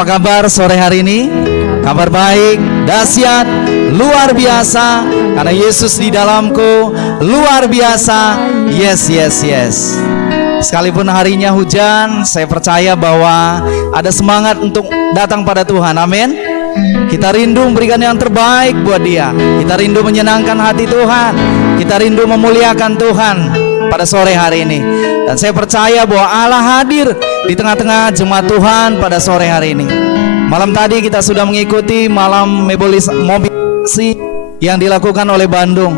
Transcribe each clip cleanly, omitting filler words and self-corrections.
Apa kabar sore hari ini? Kabar baik, dahsyat, luar biasa. Karena Yesus di dalamku, luar biasa. Yes, yes, yes. Sekalipun harinya hujan, saya percaya bahwa ada semangat untuk datang pada Tuhan. Amin. Kita rindu memberikan yang terbaik buat Dia. Kita rindu menyenangkan hati Tuhan. Kita rindu memuliakan Tuhan pada sore hari ini. Dan saya percaya bahwa Allah hadir di tengah-tengah jemaat Tuhan pada sore hari ini. Malam tadi kita sudah mengikuti malam mobilisasi yang dilakukan oleh Bandung.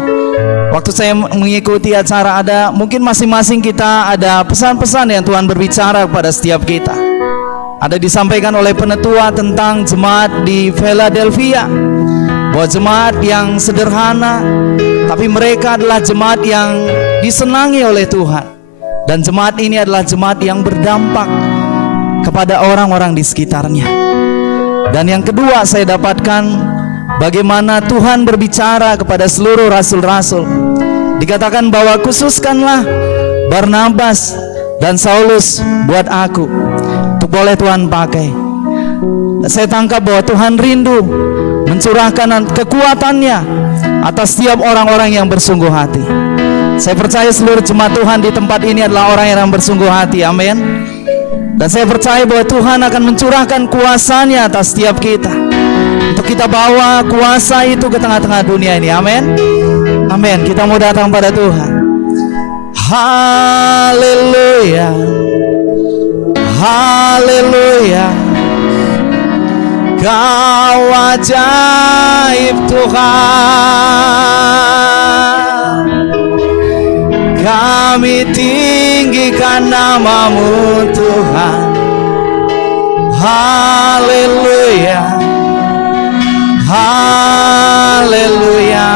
Waktu saya mengikuti acara ada, mungkin masing-masing kita ada pesan-pesan yang Tuhan berbicara kepada setiap kita. Ada disampaikan oleh penetua tentang jemaat di Philadelphia, bahwa jemaat yang sederhana, tapi mereka adalah jemaat yang disenangi oleh Tuhan. Dan jemaat ini adalah jemaat yang berdampak kepada orang-orang di sekitarnya. Dan yang kedua saya dapatkan bagaimana Tuhan berbicara kepada seluruh rasul-rasul. Dikatakan bahwa khususkanlah Barnabas dan Saulus buat aku, untuk boleh Tuhan pakai. Saya tangkap bahwa Tuhan rindu mencurahkan kekuatannya atas setiap orang-orang yang bersungguh hati. Saya percaya seluruh jemaat Tuhan di tempat ini adalah orang yang bersungguh hati. Amin. Dan saya percaya bahwa Tuhan akan mencurahkan kuasa-Nya atas setiap kita, untuk kita bawa kuasa itu ke tengah-tengah dunia ini. Amin. Amin. Kita mau datang pada Tuhan. Haleluya. Haleluya. Kau ajaib Tuhan. Kami tinggikan nama-Mu Tuhan. Haleluya. Haleluya.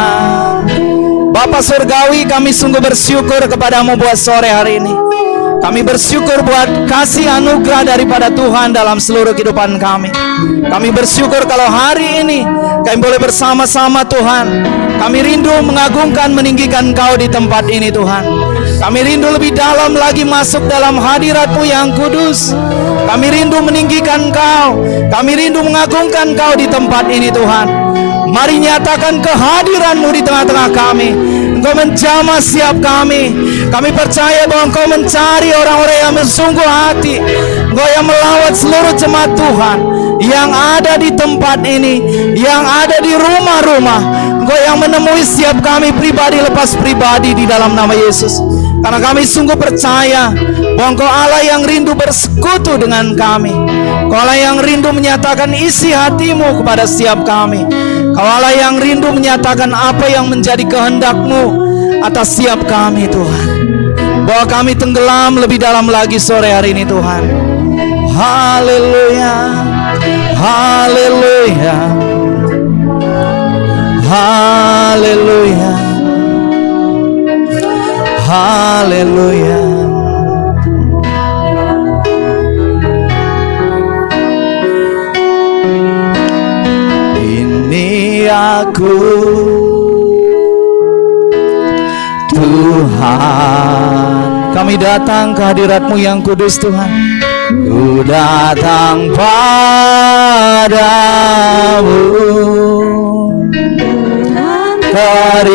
Bapa Surgawi, kami sungguh bersyukur kepadamu buat sore hari ini. Kami bersyukur buat kasih anugerah daripada Tuhan dalam seluruh kehidupan kami. Kami bersyukur kalau hari ini kami boleh bersama-sama Tuhan. Kami rindu mengagungkan, meninggikan Engkau di tempat ini Tuhan. Kami rindu lebih dalam lagi masuk dalam hadirat-Mu yang kudus. Kami rindu meninggikan Engkau. Kami rindu mengagungkan Engkau di tempat ini Tuhan. Mari nyatakan kehadiran-Mu di tengah-tengah kami. Engkau menjamah setiap kami. Kami percaya bahwa Engkau mencari orang-orang yang bersungguh hati. Engkau yang melawat seluruh jemaat Tuhan yang ada di tempat ini, yang ada di rumah-rumah. Engkau yang menemui setiap kami pribadi lepas pribadi di dalam nama Yesus. Karena kami sungguh percaya bahwa Engkau Allah yang rindu bersekutu dengan kami. Engkau Allah yang rindu menyatakan isi hati-Mu kepada setiap kami. Engkau Allah yang rindu menyatakan apa yang menjadi kehendak-Mu atas setiap kami Tuhan. Bahwa kami tenggelam lebih dalam lagi sore hari ini Tuhan. Haleluya. Haleluya. Haleluya. Haleluya. Ini aku Tuhan, kami datang ke hadirat-Mu yang kudus Tuhan. Ku datang padamu, kerinduan.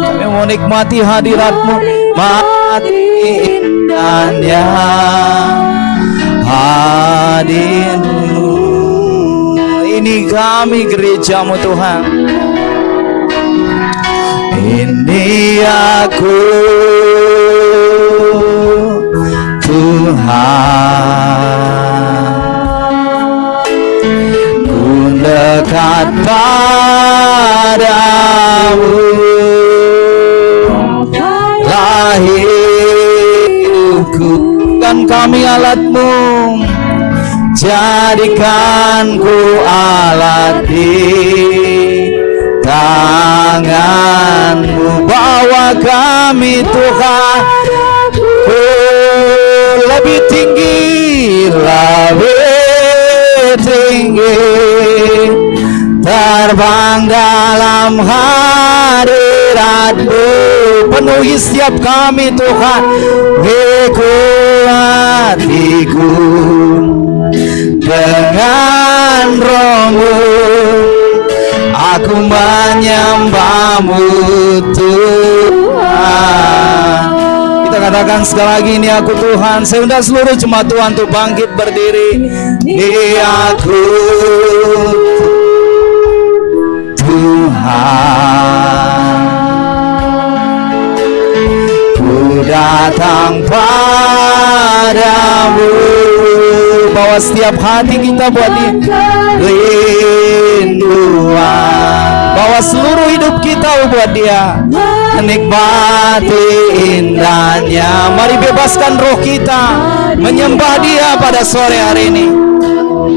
Kami mau nikmati hadirat-Mu, mati indahnya hadir-Mu. Ini kami gereja-Mu Tuhan. Ini aku Tuhan, ku dekat padamu, lahirku kan kami alat-Mu, jadikan ku alat di tangan-Mu. Bawa kami Tuhan lebih tinggi, lebih tinggi, terbang dalam hadirat-Mu. Penuhi setiap kami Tuhan, ikut hatiku dengan rohmu, aku menyembahmu Tuhan. Kita katakan sekali lagi, ini aku Tuhan. Saya undang seluruh jemaat Tuhan untuk bangkit berdiri. Ini aku Tuhan, ku datang padamu. Bawa setiap hati kita buat rinduan, bawa seluruh hidup kita buat Dia, menikmati indahnya. Mari bebaskan roh kita menyembah Dia pada sore hari ini.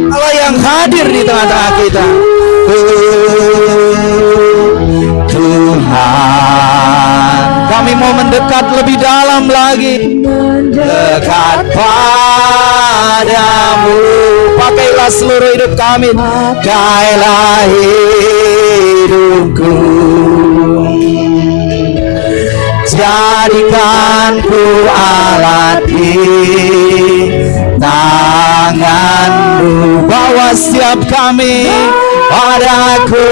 Allah yang hadir di tengah-tengah kita. Tuhan, kami mau mendekat lebih dalam lagi, dekat padamu. Pakailah seluruh hidup kami, pakailah hidupku, jadikan ku alat di tanganmu. Bawa setiap kami padaku,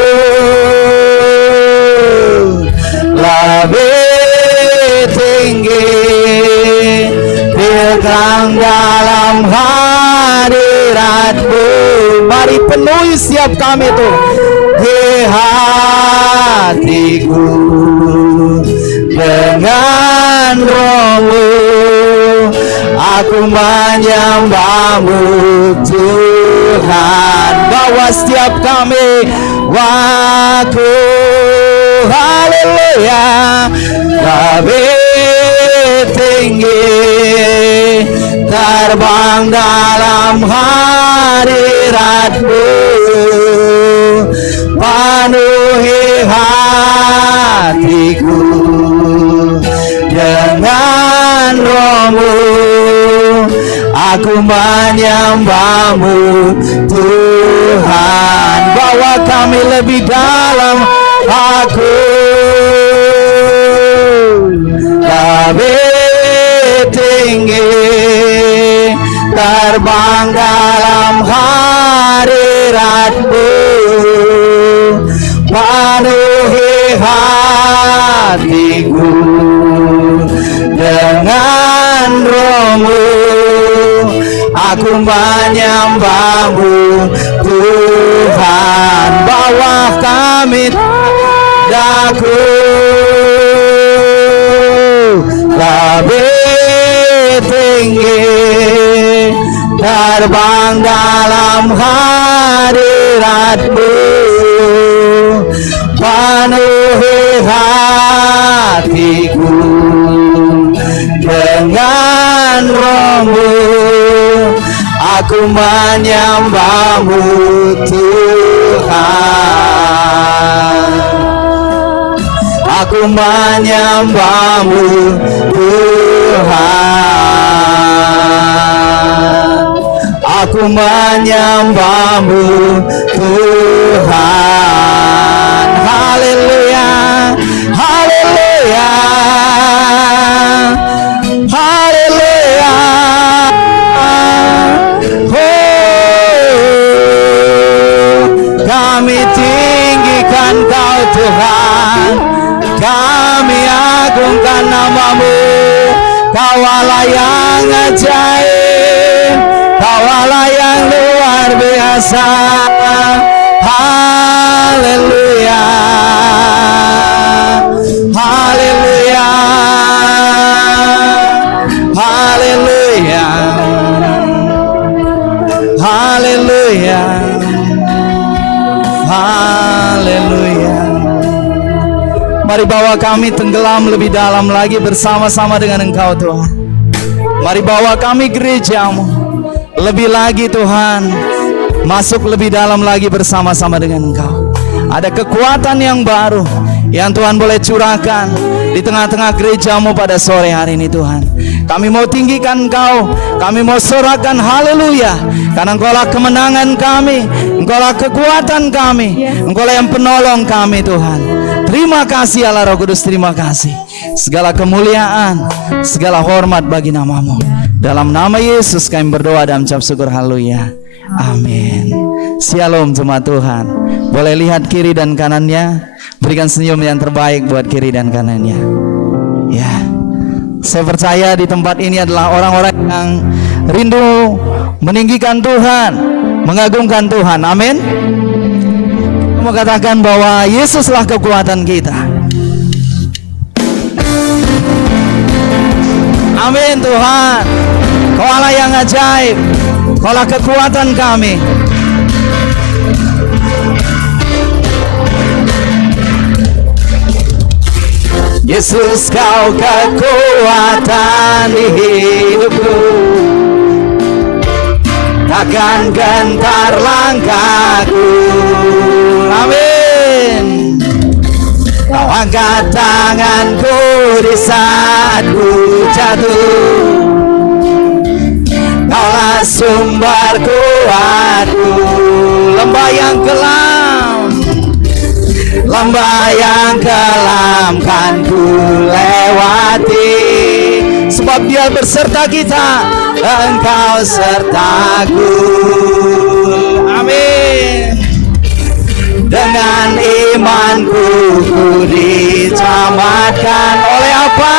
lebih tinggi, terang dalam hadiratmu. Mari penuhi setiap kami itu di hatiku dengan rohmu, aku menyembahmu Tuhan. Bawa setiap kami waktu, haleluya, lebih tinggi, terbang dalam hadiratmu, penuhi hatiku dengan rohmu, aku menyembahmu Tuhan. Bawa kami lebih dalam, aku lebih tinggi, terbang dalam hadiratmu, penuhi hatiku dengan rohmu, aku menyembahmu Tuhan. Bawa kami daku, lebih tinggi, terbang dalam hadiratmu, penuhi hatiku dengan rohmu, aku menyembahmu Tuhan. Aku menyembahmu Tuhan, aku menyembahmu Tuhan. Haleluya, haleluya, haleluya. Oh, kami tinggikan Kau Tuhan, kami agungkan namamu. Kau Allah yang ajaib, Kau Allah yang luar biasa. Haleluya, haleluya, haleluya, haleluya, haleluya. Mari bawa kami tenggelam lebih dalam lagi bersama-sama dengan Engkau Tuhan. Mari bawa kami gerejamu lebih lagi Tuhan, masuk lebih dalam lagi bersama-sama dengan Engkau. Ada kekuatan yang baru yang Tuhan boleh curahkan di tengah-tengah gerejamu pada sore hari ini Tuhan. Kami mau tinggikan Engkau, kami mau sorakan haleluya, karena Engkaulah kemenangan kami, Engkaulah kekuatan kami, Engkaulah yang penolong kami Tuhan. Terima kasih Allah Roh Kudus, terima kasih. Segala kemuliaan, segala hormat bagi namamu. Dalam nama Yesus kami berdoa dan mengucap syukur, haleluya. Amin. Shalom jemaat Tuhan. Boleh lihat kiri dan kanannya. Berikan senyum yang terbaik buat kiri dan kanannya. Ya, saya percaya di tempat ini adalah orang-orang yang rindu meninggikan Tuhan, mengagungkan Tuhan. Amin. Mau katakan bahwa Yesuslah kekuatan kita. Amin Tuhan. Kau Allah yang ajaib. Kau Allah kekuatan kami. Yesus, kau kekuatan di hidupku. Takkan gentar langkahku. Amin. Kau angkat tanganku di saat ku jatuh. Kaulah sumber kuatku. Lembah yang kelam, lembah yang kelam kan ku lewati. Sebab Dia berserta kita, Engkau sertaku. Amin. Dengan imanku ku diselamatkan. Oleh apa?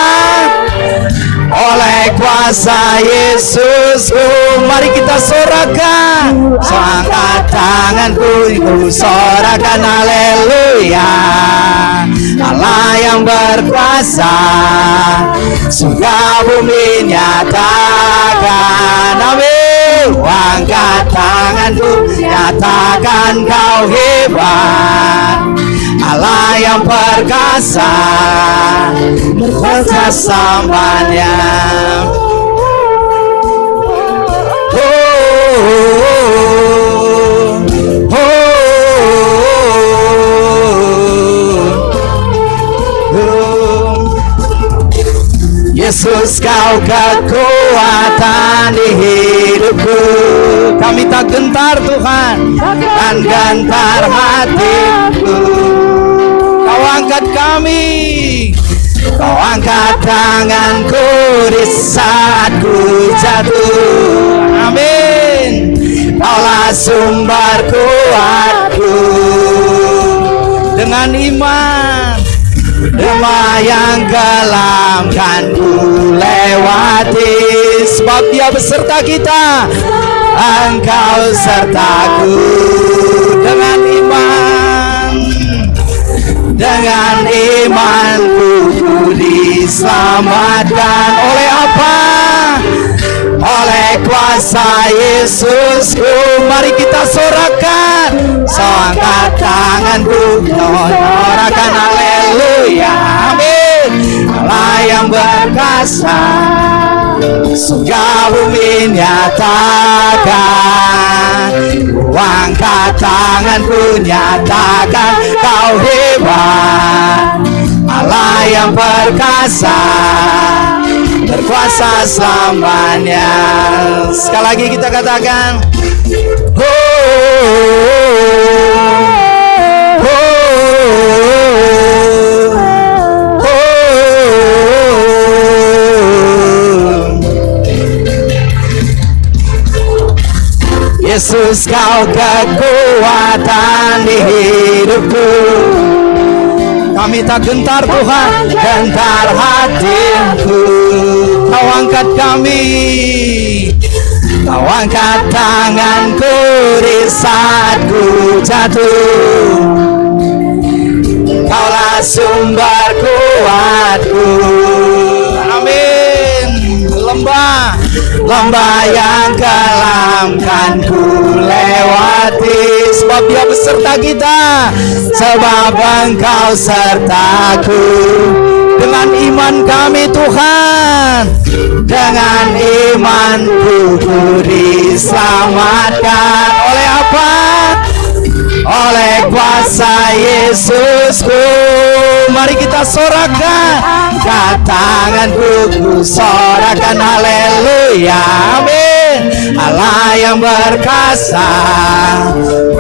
Oleh kuasa Yesusku. Mari kita sorakan. Angkat tanganku, ku sorakan haleluya. Allah yang berkuasa, surga bumi nyatakan. Amin. Angkat tanganku, nyatakan kau hebat. Allah yang perkasa, berkuasa selamanya. Yesus, kau kekuatan di hidupku. Kami tak gentar Tuhan, dan gentar hatiku. Kau angkat kami, kau angkat tanganku di saat ku jatuh. Amin. Kaulah sumber kuatku. Dengan iman, lembah yang kelam kan ku lewati. Sebab Dia beserta kita, Engkau sertaku. Dengan iman, dengan imanku ku diselamatkan. Oleh apa? Oleh kuasa Yesusku. Mari kita sorakan. Angkat tanganku, sorakan haleluya. Amin. Allah yang berkuasa, surga bumi nyatakan. Angkat tanganku, nyatakan kau hebat. Allah yang perkasa, berkuasa selamanya. Sekali lagi kita katakan, oh, oh, oh, oh. Yesus, kau kekuatan di hidupku. Kami tak gentar Tuhan, gentar hatiku. Kau angkat kami, kau angkat tanganku di saat ku jatuh. Kaulah sumber kuatku. Amin. Lembah, lembah yang kelam kan ku lewati. Sebab Dia beserta kita, sebab Engkau sertaku. Dengan iman kami Tuhan, dengan imanku ku diselamatkan. Oleh apa? Oleh kuasa Yesusku. Mari kita sorakan. Angkat tanganku, ku sorakan haleluya. Amin. Allah yang berkuasa,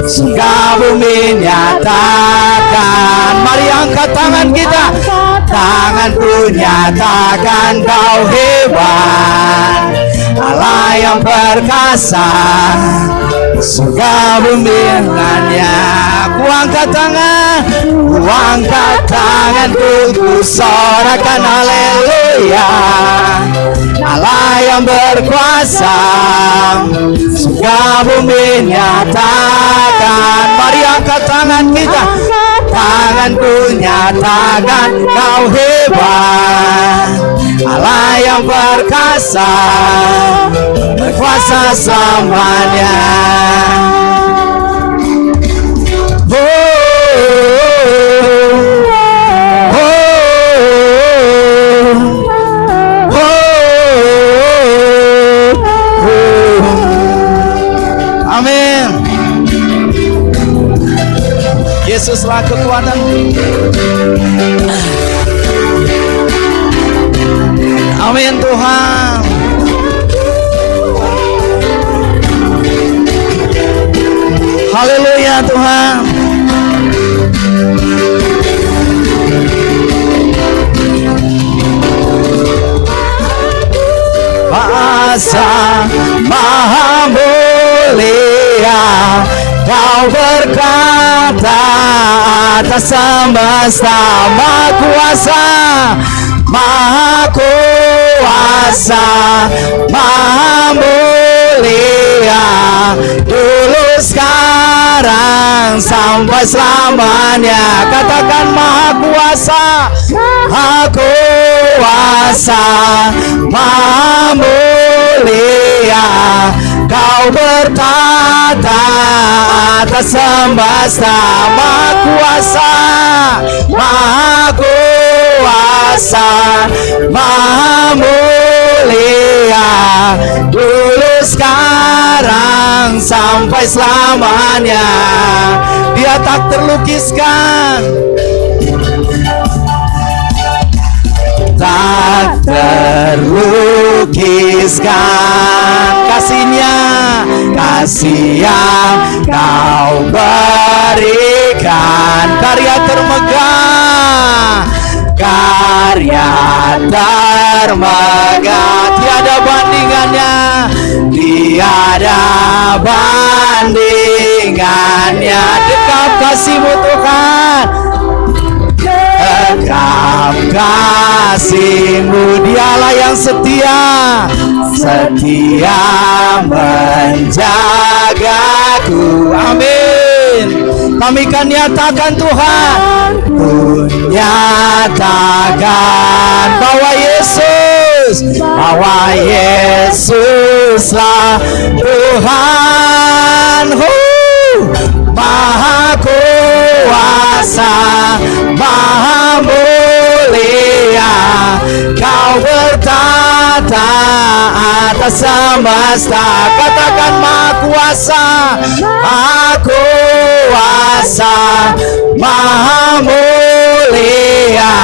surga bumi nyatakan. Mari angkat tangan kita. Tanganku nyatakan kau hebat. Allah yang perkasa, surga bumi dengannya. Ku angkat tanganku, ku sorakan haleluya. Allah yang berkuasa, surga bumi nyatakan. Mari angkat tangan kita, tanganku nyatakan kau hebat. Allah yang perkasa, berkuasa selamanya. Amin. Yesuslah kekuatan. Amin Tuhan. Haleluya Tuhan. Bahasa Maha Mulia, Kau berkata atas semesta. Maha kuasa, Maha kuasa, Maha mulia, dulu sekarang sampai selamanya. Katakan Maha kuasa, Maha kuasa, Maha mulia, Kau bertata atas semesta. Maha kuasa, Maha kuasa, Maha mulia, dulu sekarang sampai selamanya. Dia tak terlukiskan, tak terlukiskan kasihnya, kasih yang Kau berikan. Karya termegah, karya termegah, tiada bandingannya, tiada bandingannya. Dekap kasih-Mu Tuhan, dekap kasih-Mu. Dialah yang setia, setia menjagaku. Amin. Kami kan nyatakan Tuhan, ku nyatakan bahwa Yesuslah Tuhan. Maha kuasa, Maha mulia, Kau bertata atas semesta. Katakan Maha kuasa, Maha kuasa, Maha mulia,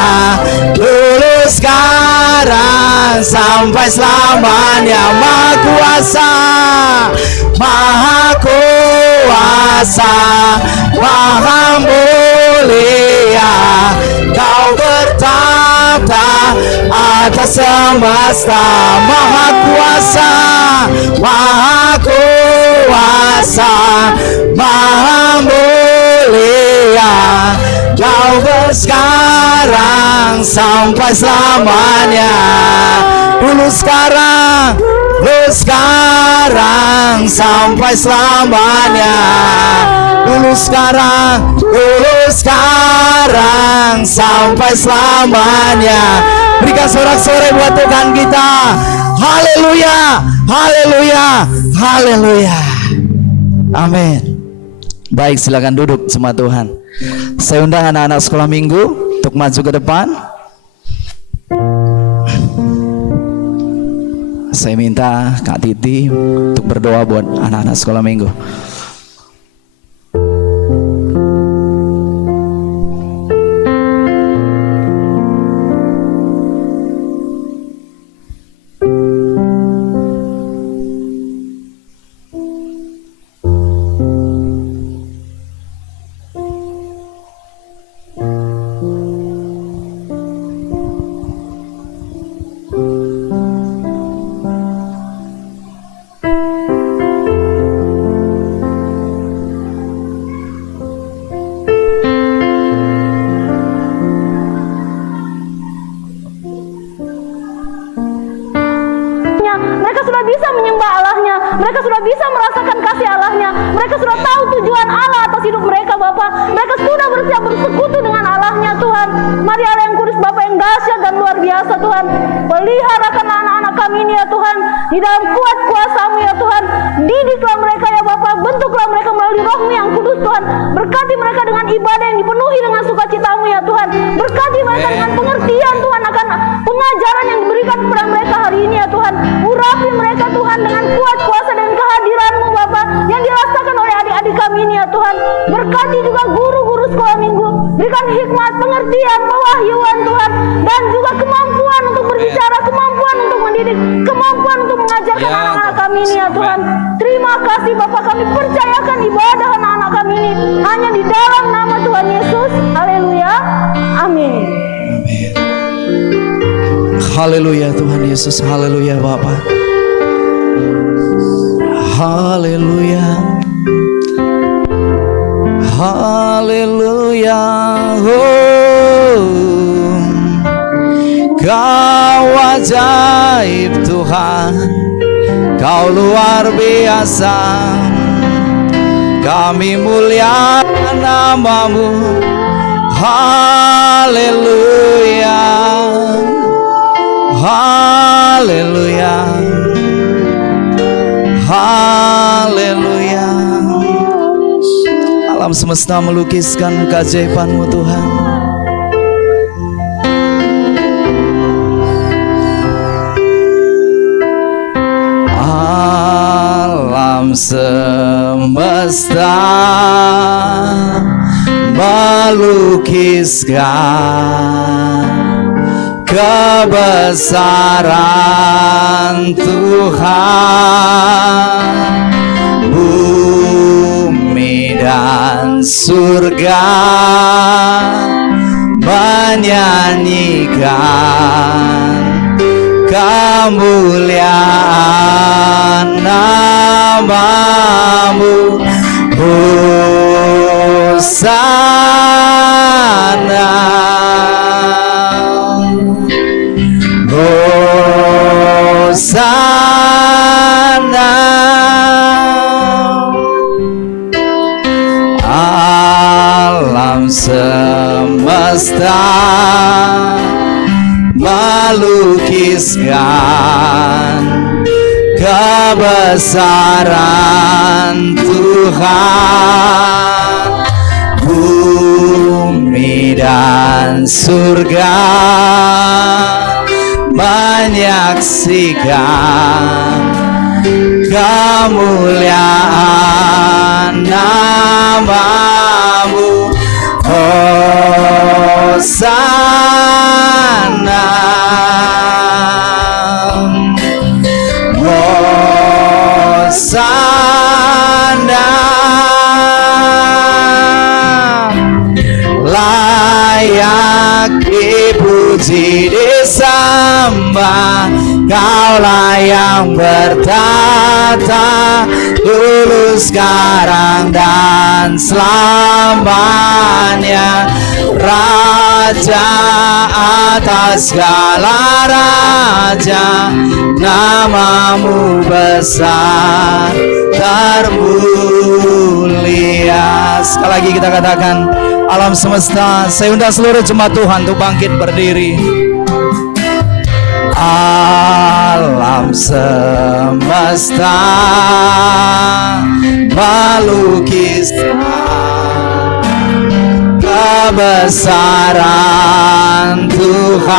dulu sekarang sampai selamanya. Maha kuasa, Maha kuasa, Maha mulia, Kau bertata atas semesta. Maha kuasa, Maha kuasa, Maha mulia, Kau bersekarang sampai selamanya. Dulu sekarang, sampai selamanya. Dulu sekarang sampai selamanya. Berikan sorak-sorai buat Tuhan kita. Haleluya, haleluya, haleluya. Amin. Baik, silakan duduk semua Tuhan. Saya undang anak-anak sekolah minggu untuk maju ke depan. Saya minta Kak Titi untuk berdoa buat anak-anak sekolah minggu. atas hidup mereka Bapa. Mereka sudah bersiap bersekutu dengan Allahnya Tuhan. Mari Allah yang kudus, Bapa yang dahsyat dan luar biasa Tuhan, peliharakanlah anak-anak kami ini ya Tuhan, di dalam kuat kuasa-Mu ya Tuhan. Didiklah mereka ya Bapa, bentuklah mereka melalui Roh-Mu yang kudus Tuhan. Berkati mereka dengan ibadah yang dipenuhi dengan sukacita-Mu ya Tuhan. Berkati mereka dengan pengertian Tuhan akan pengajaran yang diberikan kepada mereka hari ini ya Tuhan. Urapi mereka Tuhan dengan kuat kuasa dan kehadiran-Mu Bapa yang dirasakan oleh adik-adik kami ini ya Tuhan. Berkati juga guru-guru sekolah minggu, berikan hikmat, pengertian, pewahyuan Tuhan, dan juga kemampuan untuk berbicara, kemampuan untuk mendidik, kemampuan untuk mengajarkan anak-anak kami ini ya Tuhan. Terima kasih Bapa, kami percayakan ibadah anak-anak kami ini hanya di dalam nama Tuhan Yesus. Haleluya, amin. Haleluya Tuhan Yesus, haleluya Bapa. Haleluya. Haleluya. Oh, Kau ajaib Tuhan, Kau luar biasa. Kami muliakan nama-Mu. Haleluya. Haleluya. Haleluya. Alam semesta melukiskan keajaiban-Mu Tuhan. Alam semesta melukiskan kebesaran Tuhan. Bumi dan surga menyanyikan kemuliaan nama-Mu. Hosana, Hosana. Alam semesta melukiskan kebesaran Tuhan. Bumi dan surga menyaksikan kemuliaan nama-Mu. Hosana, Hosana. Layak dipuji, disembah, Kaulah yang bertata dulu, sekarang, dan selamanya. Raja atas segala raja, nama-Mu besar termulia. Sekali lagi kita katakan, alam semesta, saya undang seluruh jemaat Tuhan untuk bangkit berdiri. Alam semesta melukiskan kebesaran Tuhan.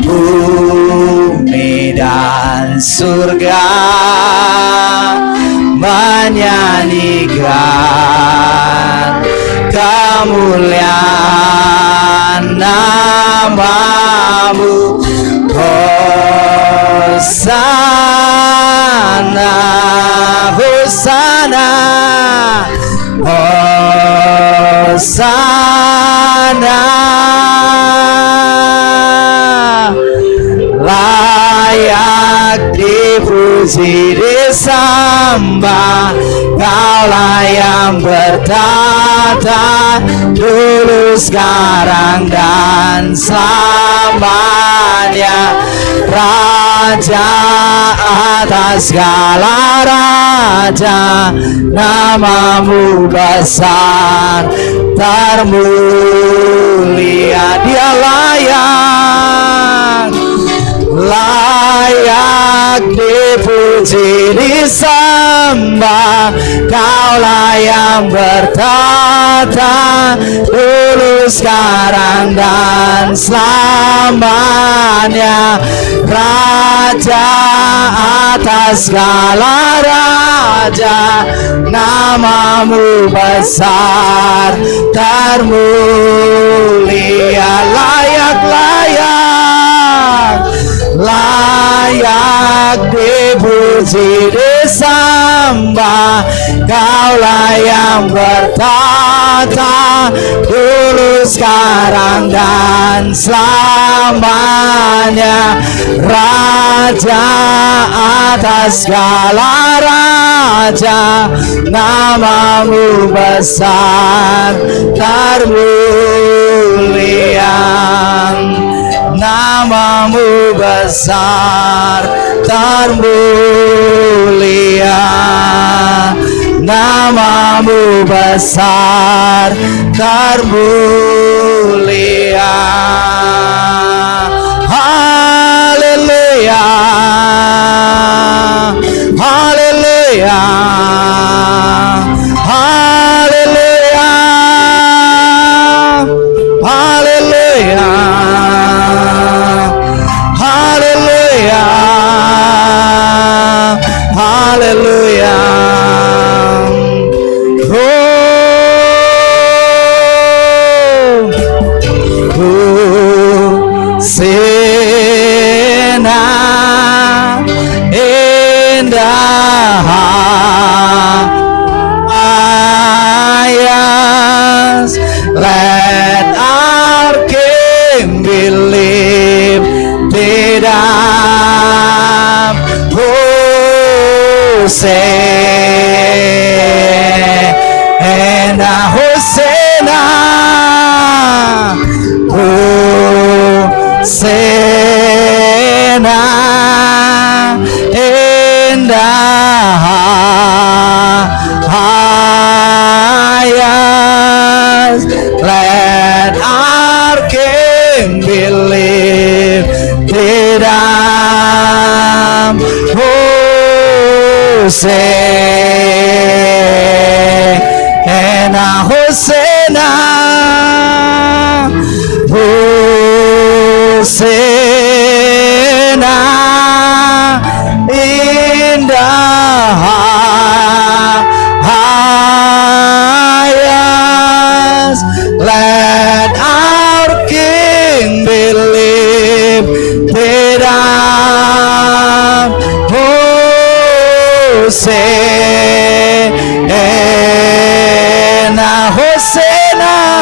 Bumi dan surga menyanyikan kemuliaan nama-Mu. Hosana, Hosana, Hosana. Layak dipuji, disembah, Kaulah yang bertata dulu, sekarang, dan selamanya. Raja atas segala raja, namamu besar termulia. Dia layak dipuji disembah. Kaulah yang bertata dulu, sekarang dan selamanya. Raja atas segala raja, namamu besar termulia. Layak dipuji disembah. Kaulah yang bertata dulu, sekarang dan selamanya. Raja atas segala raja, namamu besar termulia. Namamu besar termulia. Namamu besar termulia. Haleluya, haleluya, haleluya, haleluya, haleluya, haleluya. Sena indah ayas, let our King believe. Tidak Hosena, Hosena, Hosena indah ayas, let our King believe. Tidak Hosena, Hosena, Hosena indah ayas, let our King believe. Tidak Hosena, Hosena,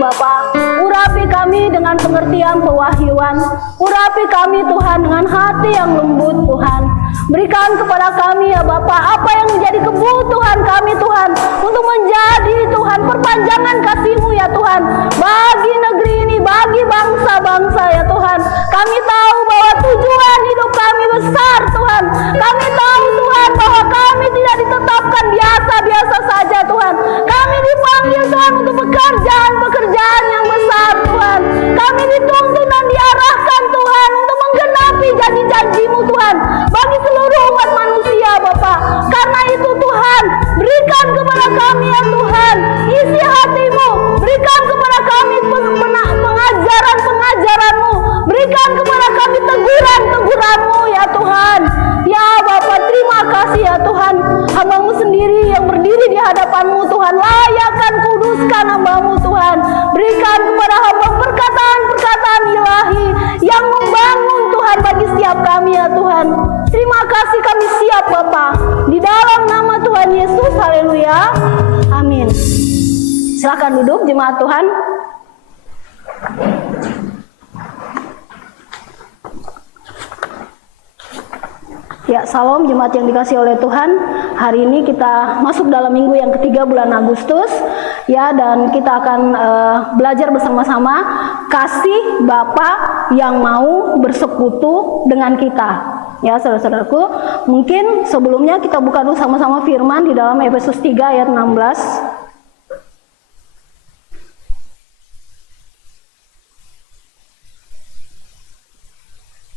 Bapa. Urapi kami dengan pengertian pewahyuan. Urapi kami Tuhan dengan hati yang lembut Tuhan. Berikan kepada kami ya Bapa apa yang menjadi kebutuhan kami Tuhan, untuk menjadi Tuhan perpanjangan kasih-Mu ya Tuhan, bagi negeri ini, bagi bangsa-bangsa ya Tuhan. Kami tahu bahwa tujuan hidup kami besar Tuhan. Kami tahu Tuhan bahwa kami tidak ditetapkan biasa-biasa saja Tuhan. Kami dipanggil Tuhan untuk pekerjaan-pekerjaan yang besar Tuhan. Kami dituntun dan diarahkan Tuhan untuk menggenapi janji-janji-Mu Tuhan bagi seluruh umat manusia Bapa. Karena itu Tuhan, berikan kepada kami ya Tuhan isi hati-Mu, berikan kepada kami pengajaran-pengajaran-Mu, berikan kepada kami teguran-teguran-Mu ya Tuhan. Ya Bapa, terima kasih ya Tuhan. Hamba-Mu sendiri yang berdiri di hadapan-Mu Tuhan, layakkan, kuduskan hamba-Mu Tuhan. Berikan kepada hamba perkataan-perkataan ilahi yang membangun Tuhan bagi setiap kami ya Tuhan. Terima kasih, kami siap Bapa. Di dalam nama Tuhan Yesus, haleluya. Amin. Silakan duduk jemaat Tuhan. Ya, salam jemaat yang dikasihi oleh Tuhan. Hari ini kita masuk dalam minggu yang ketiga bulan Agustus, ya, dan kita akan belajar bersama-sama kasih Bapa yang mau bersekutu dengan kita. Ya, saudara-saudaraku, mungkin sebelumnya kita buka dulu sama-sama firman di dalam Efesus 3 ayat 16.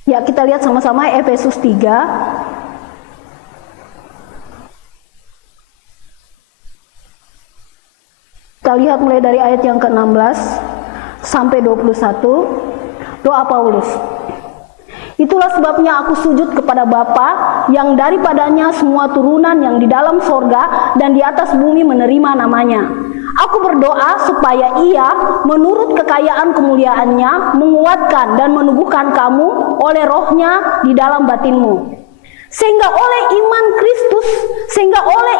Ya, kita lihat sama-sama Efesus 3. Kita lihat mulai dari ayat yang ke-16 sampai 21. Doa Paulus. Itulah sebabnya aku sujud kepada Bapa yang daripadanya semua turunan yang di dalam sorga dan di atas bumi menerima namanya. Aku berdoa supaya Ia menurut kekayaan kemuliaannya menguatkan dan menubuhkan kamu oleh rohnya di dalam batinmu. Sehingga oleh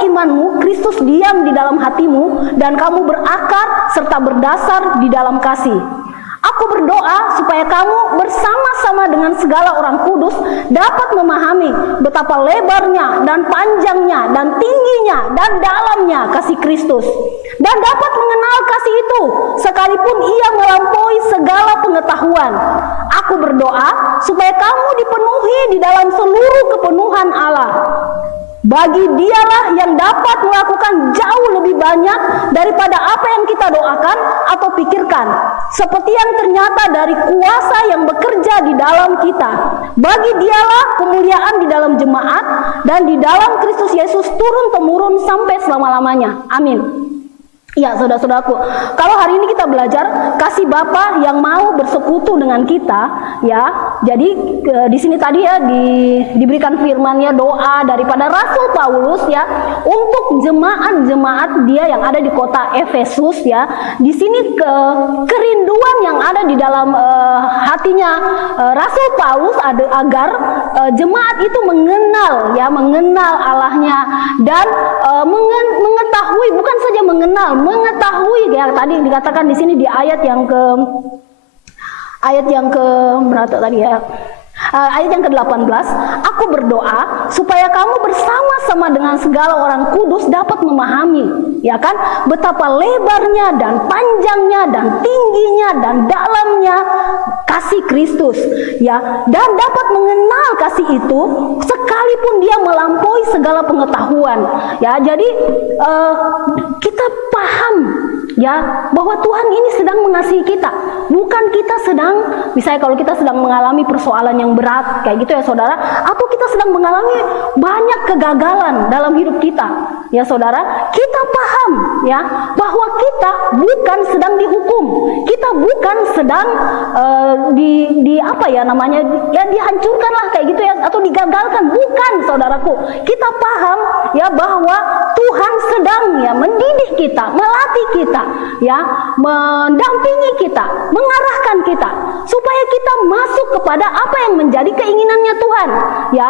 imanmu Kristus diam di dalam hatimu dan kamu berakar serta berdasar di dalam kasih. Aku berdoa supaya kamu bersama-sama dengan segala orang kudus dapat memahami betapa lebarnya dan panjangnya dan tingginya dan dalamnya kasih Kristus, dan dapat mengenal kasih itu sekalipun ia melampaui segala pengetahuan. Aku berdoa supaya kamu dipenuhi di dalam seluruh kepenuhan Allah. Bagi Dialah yang dapat melakukan jauh lebih banyak daripada apa yang kita doakan atau pikirkan, seperti yang ternyata dari kuasa yang bekerja di dalam kita. Bagi Dialah kemuliaan di dalam jemaat dan di dalam Kristus Yesus turun-temurun sampai selama-lamanya. Amin. Ya, saudara-saudaraku, kalau hari ini kita belajar kasih Bapa yang mau bersekutu dengan kita, ya. Jadi di sini tadi ya diberikan firman-Nya, doa daripada Rasul Paulus ya untuk jemaat-jemaat dia yang ada di kota Efesus ya. Di sini kerinduan yang ada di dalam hatinya Rasul Paulus agar jemaat itu mengenal Allahnya dan mengetahui, bukan saja mengetahui ya, tadi dikatakan di sini di ayat yang ke berapa tadi ya? Ayat yang ke-18, aku berdoa supaya kamu bersama-sama dengan segala orang kudus dapat memahami, ya kan, betapa lebarnya dan panjangnya dan tingginya dan dalamnya kasih Kristus, ya, dan dapat mengenal kasih itu sekalipun dia melampaui segala pengetahuan, ya. Jadi kita paham ya bahwa Tuhan ini sedang mengasihi kita, bukan kita sedang, misalnya kalau kita sedang mengalami persoalan yang berat kayak gitu ya saudara, atau kita sedang mengalami banyak kegagalan dalam hidup kita ya saudara, kita paham ya bahwa kita bukan sedang dihukum, kita bukan sedang dihancurkan lah kayak gitu ya, atau digagalkan, bukan saudaraku. Kita paham ya bahwa Tuhan sedang ya mendidik kita, melatih kita ya, mendampingi kita, mengarahkan kita supaya kita masuk kepada apa yang menjadi keinginannya Tuhan ya.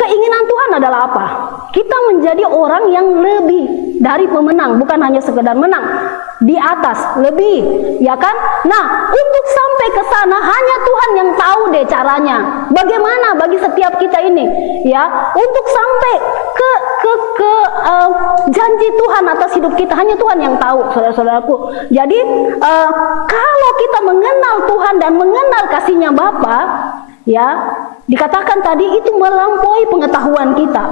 keinginan Tuhan adalah apa? Kita menjadi orang yang lebih dari pemenang, bukan hanya sekedar menang, di atas, lebih, ya kan? Nah, untuk sampai ke sana hanya Tuhan yang tahu deh caranya. Bagaimana bagi setiap kita ini, ya, untuk sampai ke janji Tuhan atas hidup kita, hanya Tuhan yang tahu, saudara-saudaraku. Jadi, kalau kita mengenal Tuhan dan mengenal kasih-Nya Bapa, ya, dikatakan tadi itu melampaui pengetahuan kita.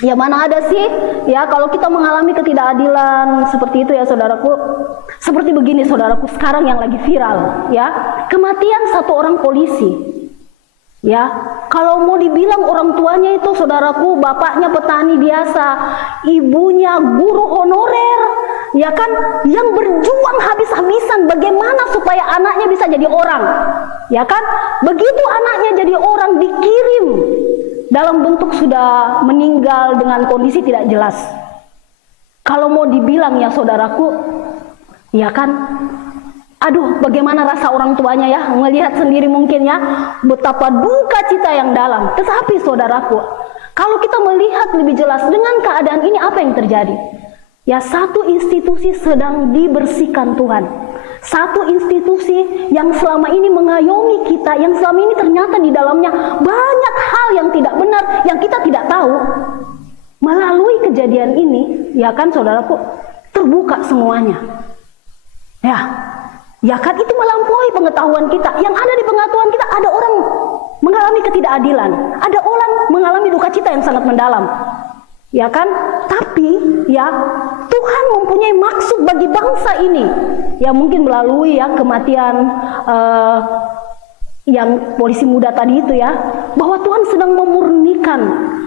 Ya, mana ada sih, ya, kalau kita mengalami ketidakadilan seperti itu ya saudaraku. Seperti begini saudaraku, sekarang yang lagi viral, ya, kematian satu orang polisi. Ya, kalau mau dibilang orang tuanya itu saudaraku, bapaknya petani biasa, ibunya guru honorer, ya kan, yang berjuang habis-habisan bagaimana supaya anaknya bisa jadi orang, ya kan. Begitu anaknya jadi orang, dikirim dalam bentuk sudah meninggal dengan kondisi tidak jelas. Kalau mau dibilang ya saudaraku, ya kan, aduh, bagaimana rasa orang tuanya ya, melihat sendiri mungkin ya, betapa duka cita yang dalam. Tetapi saudaraku, kalau kita melihat lebih jelas dengan keadaan ini, apa yang terjadi? Ya, satu institusi sedang dibersihkan Tuhan. Satu institusi yang selama ini mengayomi kita, yang selama ini ternyata di dalamnya banyak hal yang tidak benar, yang kita tidak tahu. Melalui kejadian ini, ya kan saudaraku, terbuka semuanya. Ya kan, itu melampaui pengetahuan kita. Yang ada di pengetahuan kita, ada orang mengalami ketidakadilan, ada orang mengalami duka cita yang sangat mendalam, ya kan. Tapi ya, Tuhan mempunyai maksud bagi bangsa ini, ya mungkin melalui ya kematian yang polisi muda tadi itu ya, bahwa Tuhan sedang memurnikan,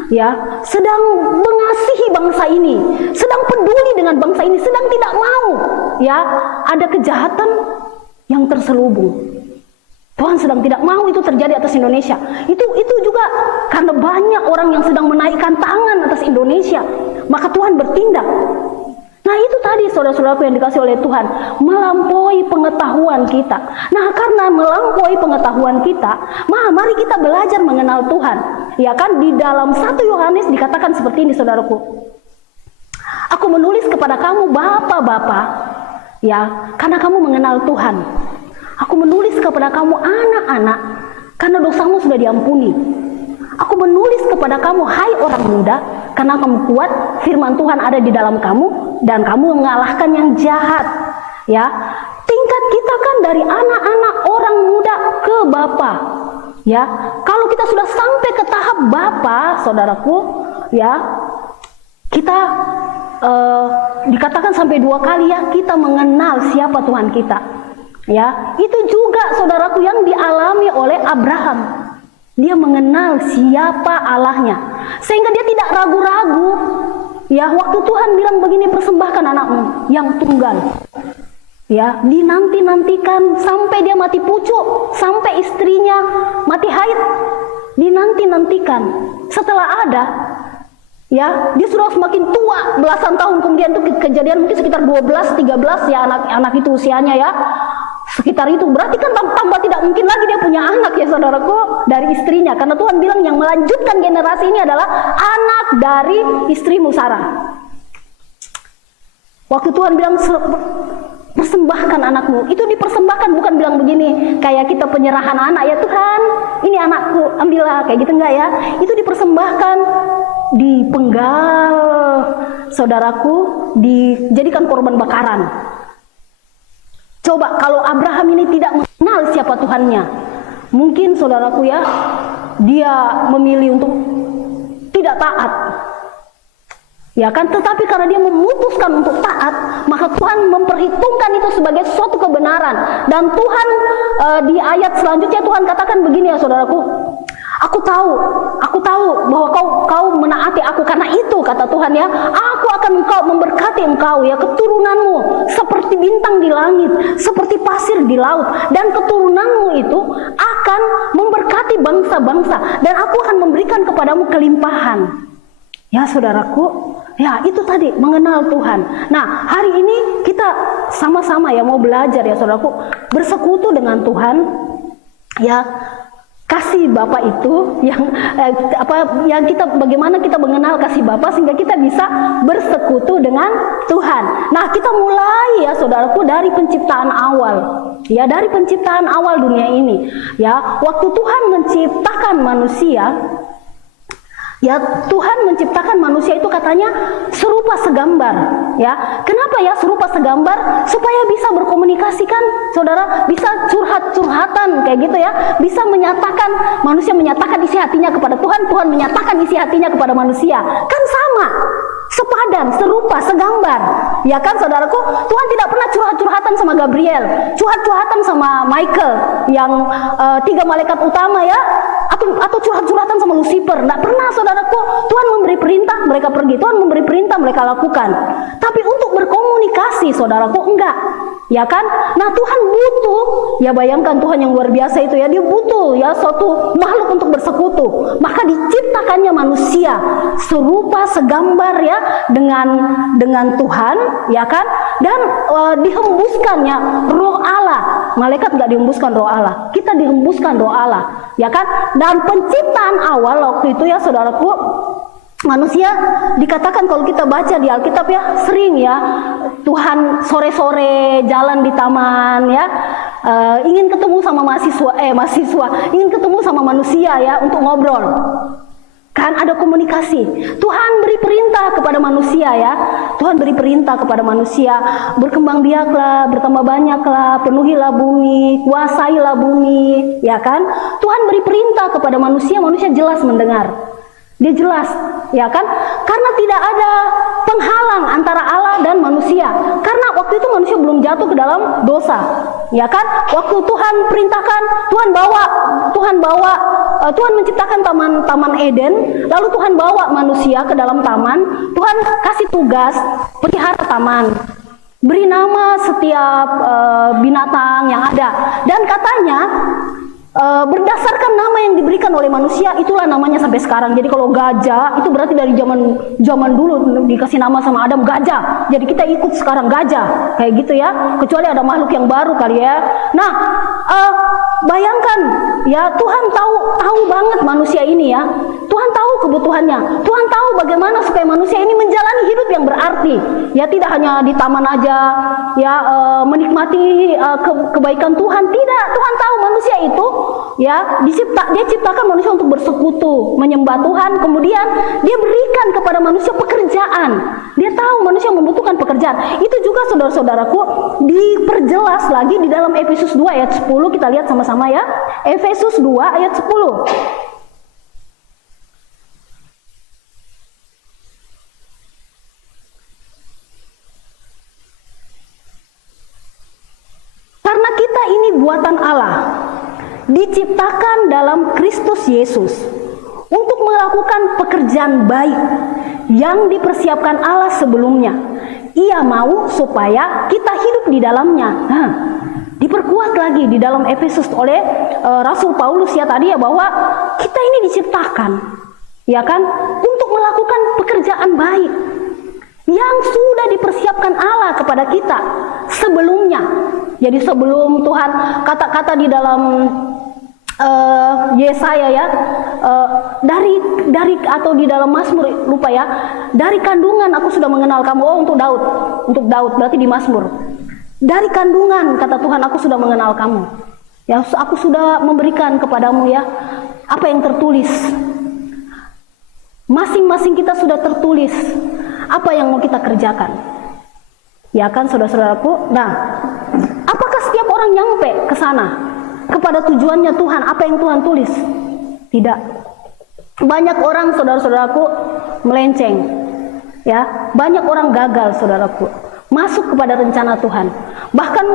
ya, sedang mengasihi bangsa ini, sedang peduli dengan bangsa ini, sedang tidak mau ya ada kejahatan yang terselubung. Tuhan sedang tidak mau itu terjadi atas Indonesia. Itu juga karena banyak orang yang sedang menaikkan tangan atas Indonesia, maka Tuhan bertindak. Nah, itu tadi saudara-saudaraku yang dikasih oleh Tuhan, melampaui pengetahuan kita. Nah, karena melampaui pengetahuan kita, mari kita belajar mengenal Tuhan. Ya kan, di dalam 1 Yohanes dikatakan seperti ini saudaraku. Aku menulis kepada kamu bapak-bapak, ya, karena kamu mengenal Tuhan. Aku menulis kepada kamu anak-anak, karena dosamu sudah diampuni. Aku menulis kepada kamu, hai orang muda, karena kamu kuat, firman Tuhan ada di dalam kamu, dan kamu mengalahkan yang jahat. Ya, tingkat kita kan dari anak-anak orang muda ke bapa. Ya, kalau kita sudah sampai ke tahap bapa, saudaraku, ya, kita dikatakan sampai 2 kali ya, kita mengenal siapa Tuhan kita. Ya, itu juga saudaraku yang dialami oleh Abraham. Dia mengenal siapa Allahnya, sehingga dia tidak ragu-ragu. Ya, waktu Tuhan bilang begini, persembahkan anakmu yang tunggal. Ya, dinanti-nantikan sampai dia mati pucuk, sampai istrinya mati haid, dinanti-nantikan. Setelah ada, ya, dia sudah semakin tua, belasan tahun kemudian, itu kejadian mungkin sekitar 12-13 ya anak itu usianya ya. Sekitar itu, berarti kan tambah tidak mungkin lagi dia punya anak ya saudaraku dari istrinya, karena Tuhan bilang yang melanjutkan generasi ini adalah anak dari istrimu Sarah. Waktu Tuhan bilang persembahkan anakmu, itu dipersembahkan, bukan bilang begini kayak kita penyerahan anak, ya Tuhan ini anakku ambillah, kayak gitu enggak ya. Itu dipersembahkan, dipenggal saudaraku, dijadikan korban bakaran. Coba kalau Abraham ini tidak mengenal siapa Tuhannya, mungkin saudaraku ya, dia memilih untuk tidak taat. Ya kan, tetapi karena dia memutuskan untuk taat, maka Tuhan memperhitungkan itu sebagai suatu kebenaran. Dan Tuhan di ayat selanjutnya Tuhan katakan begini ya saudaraku, aku tahu bahwa kau menaati aku, karena itu kata Tuhan ya, aku akan memberkati engkau ya, keturunanmu seperti bintang di langit, seperti pasir di laut, dan keturunanmu itu akan memberkati bangsa-bangsa, dan aku akan memberikan kepadamu kelimpahan. Ya saudaraku, ya itu tadi mengenal Tuhan. Nah, hari ini kita sama-sama ya mau belajar ya saudaraku, bersekutu dengan Tuhan. Ya, kasih Bapa itu yang kita, bagaimana kita mengenal kasih Bapa sehingga kita bisa bersekutu dengan Tuhan. Nah, kita mulai ya saudaraku dari penciptaan awal. Ya, dari penciptaan awal dunia ini. Ya, waktu Tuhan menciptakan manusia, ya Tuhan menciptakan manusia itu katanya serupa segambar. Ya, kenapa ya serupa segambar? Supaya bisa berkomunikasi kan, saudara, bisa curhat-curhatan kayak gitu ya, bisa menyatakan, manusia menyatakan isi hatinya kepada Tuhan, Tuhan menyatakan isi hatinya kepada manusia. Kan sama, sepadan, serupa, segambar. Ya kan saudaraku, Tuhan tidak pernah curhat-curhatan sama Gabriel, curhat-curhatan sama Michael yang 3 malaikat utama ya, atau curhat-curhatan sama Lucifer. Tidak pernah saudaraku. Tuhan memberi perintah, mereka pergi. Tuhan memberi perintah, mereka lakukan. Tapi untuk berkomunikasi saudaraku enggak. Ya kan? Nah, Tuhan butuh, ya bayangkan Tuhan yang luar biasa itu ya, dia butuh ya suatu makhluk untuk bersekutu. Maka diciptakannya manusia serupa segambar ya dengan Tuhan, ya kan? Dan dihembuskannya Roh Allah. Malaikat enggak dihembuskan Roh Allah. Kita dihembuskan Roh Allah, ya kan? Dan penciptaan awal waktu itu ya saudaraku, manusia dikatakan kalau kita baca di Alkitab ya, sering ya Tuhan sore-sore jalan di taman ya, ingin ketemu sama mahasiswa, ingin ketemu sama manusia ya untuk ngobrol. Kan ada komunikasi. Tuhan beri perintah kepada manusia ya. Tuhan beri perintah kepada manusia, berkembang biaklah, bertambah banyaklah, penuhilah bumi, kuasailah bumi, ya kan? Tuhan beri perintah kepada manusia, manusia jelas mendengar. Dia jelas, ya kan? Karena tidak ada penghalang antara Allah dan manusia. Karena waktu itu manusia belum jatuh ke dalam dosa, ya kan? Waktu Tuhan perintahkan, Tuhan menciptakan taman Eden, lalu Tuhan bawa manusia ke dalam taman. Tuhan kasih tugas pelihara taman, beri nama setiap binatang yang ada, dan katanya berdasarkan nama yang diberikan oleh manusia, itulah namanya sampai sekarang. Jadi kalau gajah itu berarti dari zaman dulu dikasih nama sama Adam, gajah. Jadi kita ikut sekarang gajah, kayak gitu ya. Kecuali ada makhluk yang baru kali ya. Nah, bayangkan ya, Tuhan tahu banget manusia ini ya. Tuhan tahu kebutuhannya. Tuhan tahu bagaimana supaya manusia ini menjalani hidup yang berarti. Ya, tidak hanya di taman aja ya, menikmati kebaikan Tuhan. Tidak, Tuhan tahu manusia itu ya dia ciptakan manusia untuk bersekutu, menyembah Tuhan. Kemudian dia berikan kepada manusia pekerjaan. Dia tahu manusia membutuhkan pekerjaan. Itu juga saudara-saudaraku diperjelas lagi di dalam Efesus 2 ayat 10. Kita lihat sama-sama ya. Efesus 2 ayat 10. Karena kita ini buatan Allah, diciptakan dalam Kristus Yesus untuk melakukan pekerjaan baik yang dipersiapkan Allah sebelumnya. Ia mau supaya kita hidup di dalamnya. Nah, diperkuat lagi di dalam Efesus oleh Rasul Paulus ya tadi ya, bahwa kita ini diciptakan ya kan untuk melakukan pekerjaan baik yang sudah dipersiapkan Allah kepada kita sebelumnya. Jadi sebelum Tuhan, kata-kata di dalam Yesaya ya, dari atau di dalam Mazmur, lupa ya, dari kandungan aku sudah mengenal kamu. Oh, untuk Daud berarti di Mazmur. Dari kandungan, kata Tuhan, aku sudah mengenal kamu. Ya, aku sudah memberikan kepadamu ya apa yang tertulis. Masing-masing kita sudah tertulis apa yang mau kita kerjakan. Ya kan saudara-saudaraku? Nah, apakah setiap orang nyampe ke sana kepada tujuannya Tuhan, apa yang Tuhan tulis? Tidak. Banyak orang saudara-saudaraku melenceng. Ya, banyak orang gagal saudaraku masuk kepada rencana Tuhan. Bahkan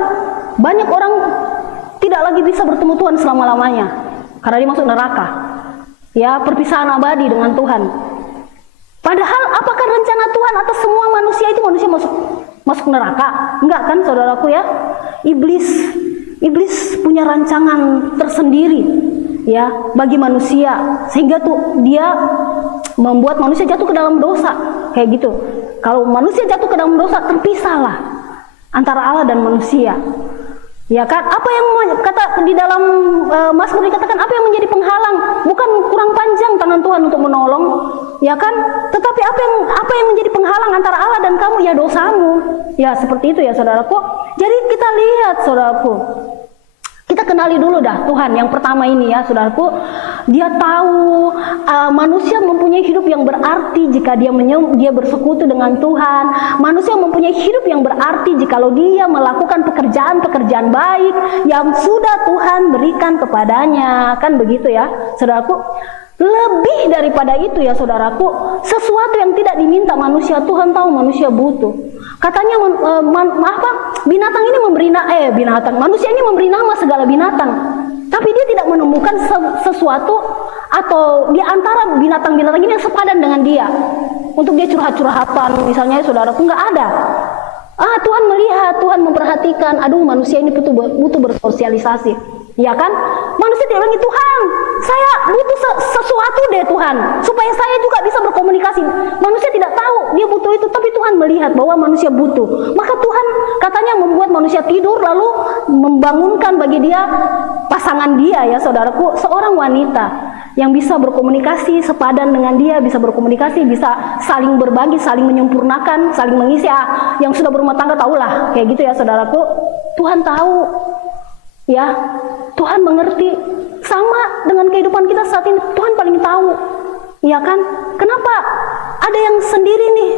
banyak orang tidak lagi bisa bertemu Tuhan selama-lamanya karena dia masuk neraka. Ya, perpisahan abadi dengan Tuhan. Padahal apakah rencana Tuhan atas semua manusia itu manusia masuk neraka? Enggak kan saudaraku ya? Iblis punya rancangan tersendiri ya bagi manusia, sehingga tuh dia membuat manusia jatuh ke dalam dosa kayak gitu. Kalau manusia jatuh ke dalam dosa, terpisahlah antara Allah dan manusia. Ya kan, apa yang kata di dalam Mazmur dikatakan, apa yang menjadi penghalang? Bukan kurang panjang tangan Tuhan untuk menolong, ya kan? Tetapi apa yang menjadi penghalang antara Allah dan kamu? Ya dosamu. Ya seperti itu ya saudaraku. Jadi kita lihat saudaraku, kita kenali dulu dah Tuhan yang pertama ini ya saudaraku. Dia tahu manusia mempunyai hidup yang berarti jika dia bersekutu dengan Tuhan. Manusia mempunyai hidup yang berarti jikalau dia melakukan pekerjaan-pekerjaan baik yang sudah Tuhan berikan kepadanya. Kan begitu ya saudaraku. Lebih daripada itu ya saudaraku, sesuatu yang tidak diminta manusia, Tuhan tahu manusia butuh. Katanya binatang ini manusia ini memberi nama segala binatang. Tapi dia tidak menemukan sesuatu atau di antara binatang-binatang ini yang sepadan dengan dia. Untuk dia curhat-curhatan misalnya saudaraku, nggak ada. Tuhan melihat, Tuhan memperhatikan, aduh manusia ini butuh bersosialisasi. Ya kan? Manusia tidak bilang, Tuhan, saya butuh sesuatu deh Tuhan, supaya saya juga bisa berkomunikasi. Manusia tidak tahu dia butuh itu, tapi Tuhan melihat bahwa manusia butuh. Maka Tuhan katanya membuat manusia tidur, lalu membangunkan bagi dia pasangan dia ya saudaraku, seorang wanita yang bisa berkomunikasi sepadan dengan dia, bisa berkomunikasi, bisa saling berbagi, saling menyempurnakan, saling mengisi. Yang sudah berumah tangga tahulah kayak gitu ya saudaraku. Tuhan tahu. Ya, Tuhan mengerti. Sama dengan kehidupan kita saat ini, Tuhan paling tahu. Ya kan? Kenapa ada yang sendiri nih?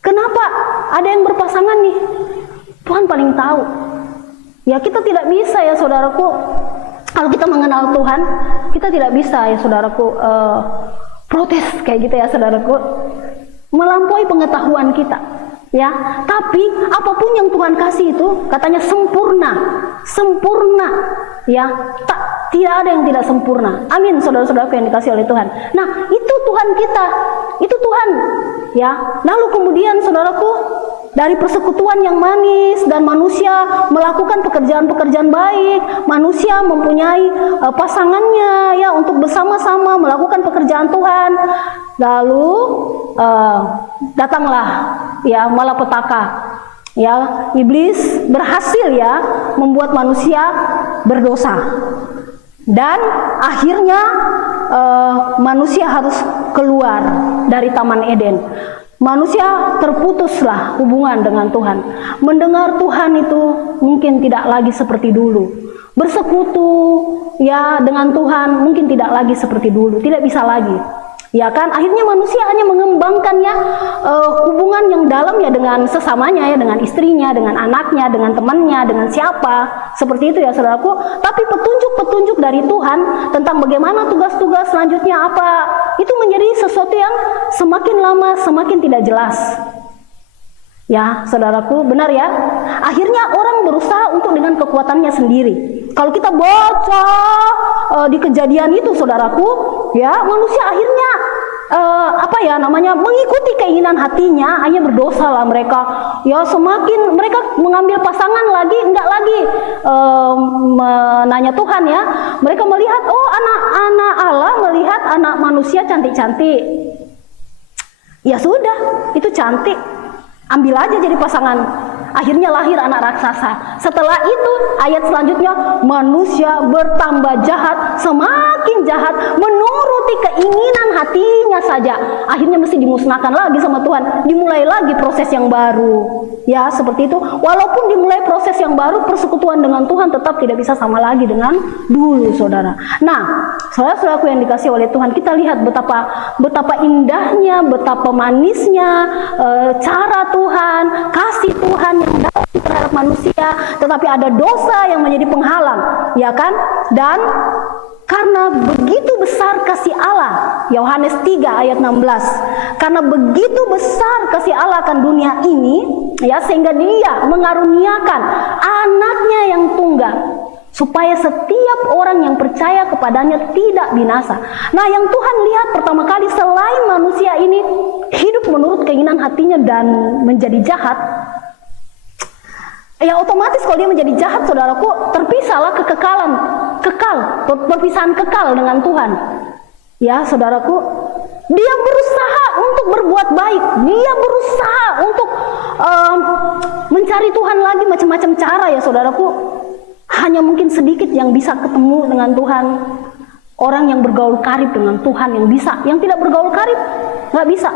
Kenapa ada yang berpasangan nih? Tuhan paling tahu. Ya, kita tidak bisa ya saudaraku, kalau kita mengenal Tuhan, kita tidak bisa ya saudaraku protes kayak gitu ya saudaraku, melampaui pengetahuan kita. Ya, tapi apapun yang Tuhan kasih itu katanya sempurna, ya, tidak ada yang tidak sempurna. Amin, saudara-saudaraku yang dikasih oleh Tuhan. Nah, itu Tuhan kita, itu Tuhan, ya. Lalu kemudian saudaraku, dari persekutuan yang manis dan manusia melakukan pekerjaan-pekerjaan baik, manusia mempunyai pasangannya, ya, untuk bersama-sama melakukan pekerjaan Tuhan. Lalu datanglah ya malapetaka, ya, iblis berhasil ya membuat manusia berdosa, dan akhirnya manusia harus keluar dari Taman Eden. Manusia terputuslah hubungan dengan Tuhan. Mendengar Tuhan itu mungkin tidak lagi seperti dulu. Bersekutu ya dengan Tuhan mungkin tidak lagi seperti dulu, tidak bisa lagi. Ya kan, akhirnya manusia hanya mengembangkannya hubungan yang dalam ya dengan sesamanya, ya, dengan istrinya, dengan anaknya, dengan temannya, dengan siapa, seperti itu ya saudaraku. Tapi petunjuk-petunjuk dari Tuhan tentang bagaimana tugas-tugas selanjutnya apa, itu menjadi sesuatu yang semakin lama semakin tidak jelas. Ya saudaraku, benar ya. Akhirnya orang berusaha untuk dengan kekuatannya sendiri. Kalau kita baca di Kejadian itu saudaraku, ya, manusia akhirnya mengikuti keinginan hatinya, hanya berdosa lah mereka. Ya, semakin mereka mengambil pasangan lagi, enggak lagi menanya Tuhan ya. Mereka melihat, oh anak-anak Allah melihat anak manusia cantik-cantik. Ya sudah, itu cantik. Ambil aja jadi pasangan. Akhirnya lahir anak raksasa. Setelah itu ayat selanjutnya, manusia bertambah jahat, semakin jahat, menuruti keinginan hatinya saja. Akhirnya mesti dimusnahkan lagi sama Tuhan. Dimulai lagi proses yang baru. Ya seperti itu. Walaupun dimulai proses yang baru, persekutuan dengan Tuhan tetap tidak bisa sama lagi dengan dulu saudara. Nah, saudara-saudaraku yang dikasih oleh Tuhan, kita lihat betapa indahnya, betapa manisnya cara Tuhan, kasih Tuhan yang dalam terhadap manusia, tetapi ada dosa yang menjadi penghalang, ya kan? Dan karena begitu besar kasih Allah, Yohanes 3 ayat 16, karena begitu besar kasih Allah akan dunia ini, ya, sehingga dia mengaruniakan anaknya yang tunggal, supaya setiap orang yang percaya kepadanya tidak binasa. Nah, yang Tuhan lihat pertama kali, selain manusia ini hidup menurut keinginan hatinya dan menjadi jahat, ya otomatis kalau dia menjadi jahat, saudaraku, terpisahlah perpisahan kekal dengan Tuhan. Ya, saudaraku, dia berusaha untuk berbuat baik, dia berusaha untuk mencari Tuhan lagi macam-macam cara ya saudaraku. Hanya mungkin sedikit yang bisa ketemu dengan Tuhan. Orang yang bergaul karib dengan Tuhan yang bisa, yang tidak bergaul karib nggak bisa.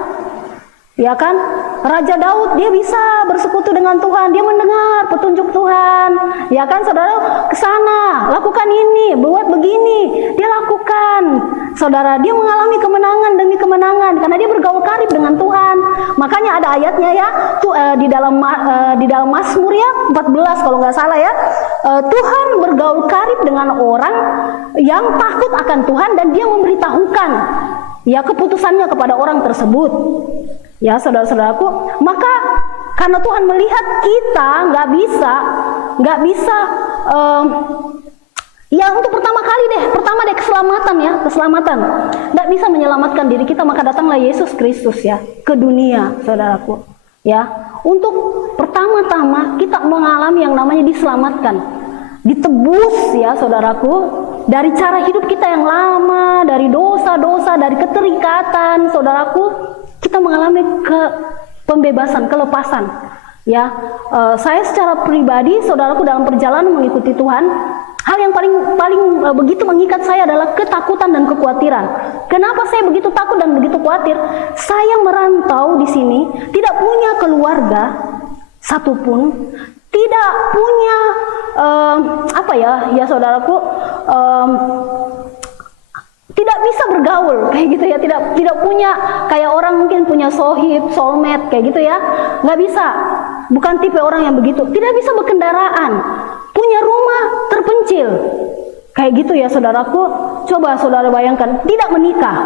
Ya kan, Raja Daud dia bisa bersekutu dengan Tuhan, dia mendengar petunjuk Tuhan. Ya kan saudara, ke sana, lakukan ini, buat begini, dia lakukan. Saudara, dia mengalami kemenangan demi kemenangan karena dia bergaul karib dengan Tuhan. Makanya ada ayatnya ya, tuh di dalam Mazmur ya 14 kalau nggak salah ya. Tuhan bergaul karib dengan orang yang takut akan Tuhan dan dia memberitahukan ya keputusannya kepada orang tersebut. Ya saudara-saudaraku, maka karena Tuhan melihat kita nggak bisa ya untuk pertama deh keselamatan nggak bisa menyelamatkan diri kita, maka datanglah Yesus Kristus ya ke dunia saudaraku ya, untuk pertama-tama kita mengalami yang namanya diselamatkan, ditebus ya saudaraku dari cara hidup kita yang lama, dari dosa-dosa, dari keterikatan saudaraku. Kita mengalami pembebasan, kelepasan. Ya, saya secara pribadi, saudaraku dalam perjalanan mengikuti Tuhan, hal yang paling begitu mengikat saya adalah ketakutan dan kekhawatiran. Kenapa saya begitu takut dan begitu khawatir? Saya merantau di sini, tidak punya keluarga satupun, tidak punya saudaraku. Tidak bisa bergaul kayak gitu ya, tidak punya kayak orang mungkin punya sohib, soulmate kayak gitu ya, nggak bisa, bukan tipe orang yang begitu, tidak bisa berkendaraan, punya rumah terpencil kayak gitu ya saudaraku. Coba saudara bayangkan, tidak menikah,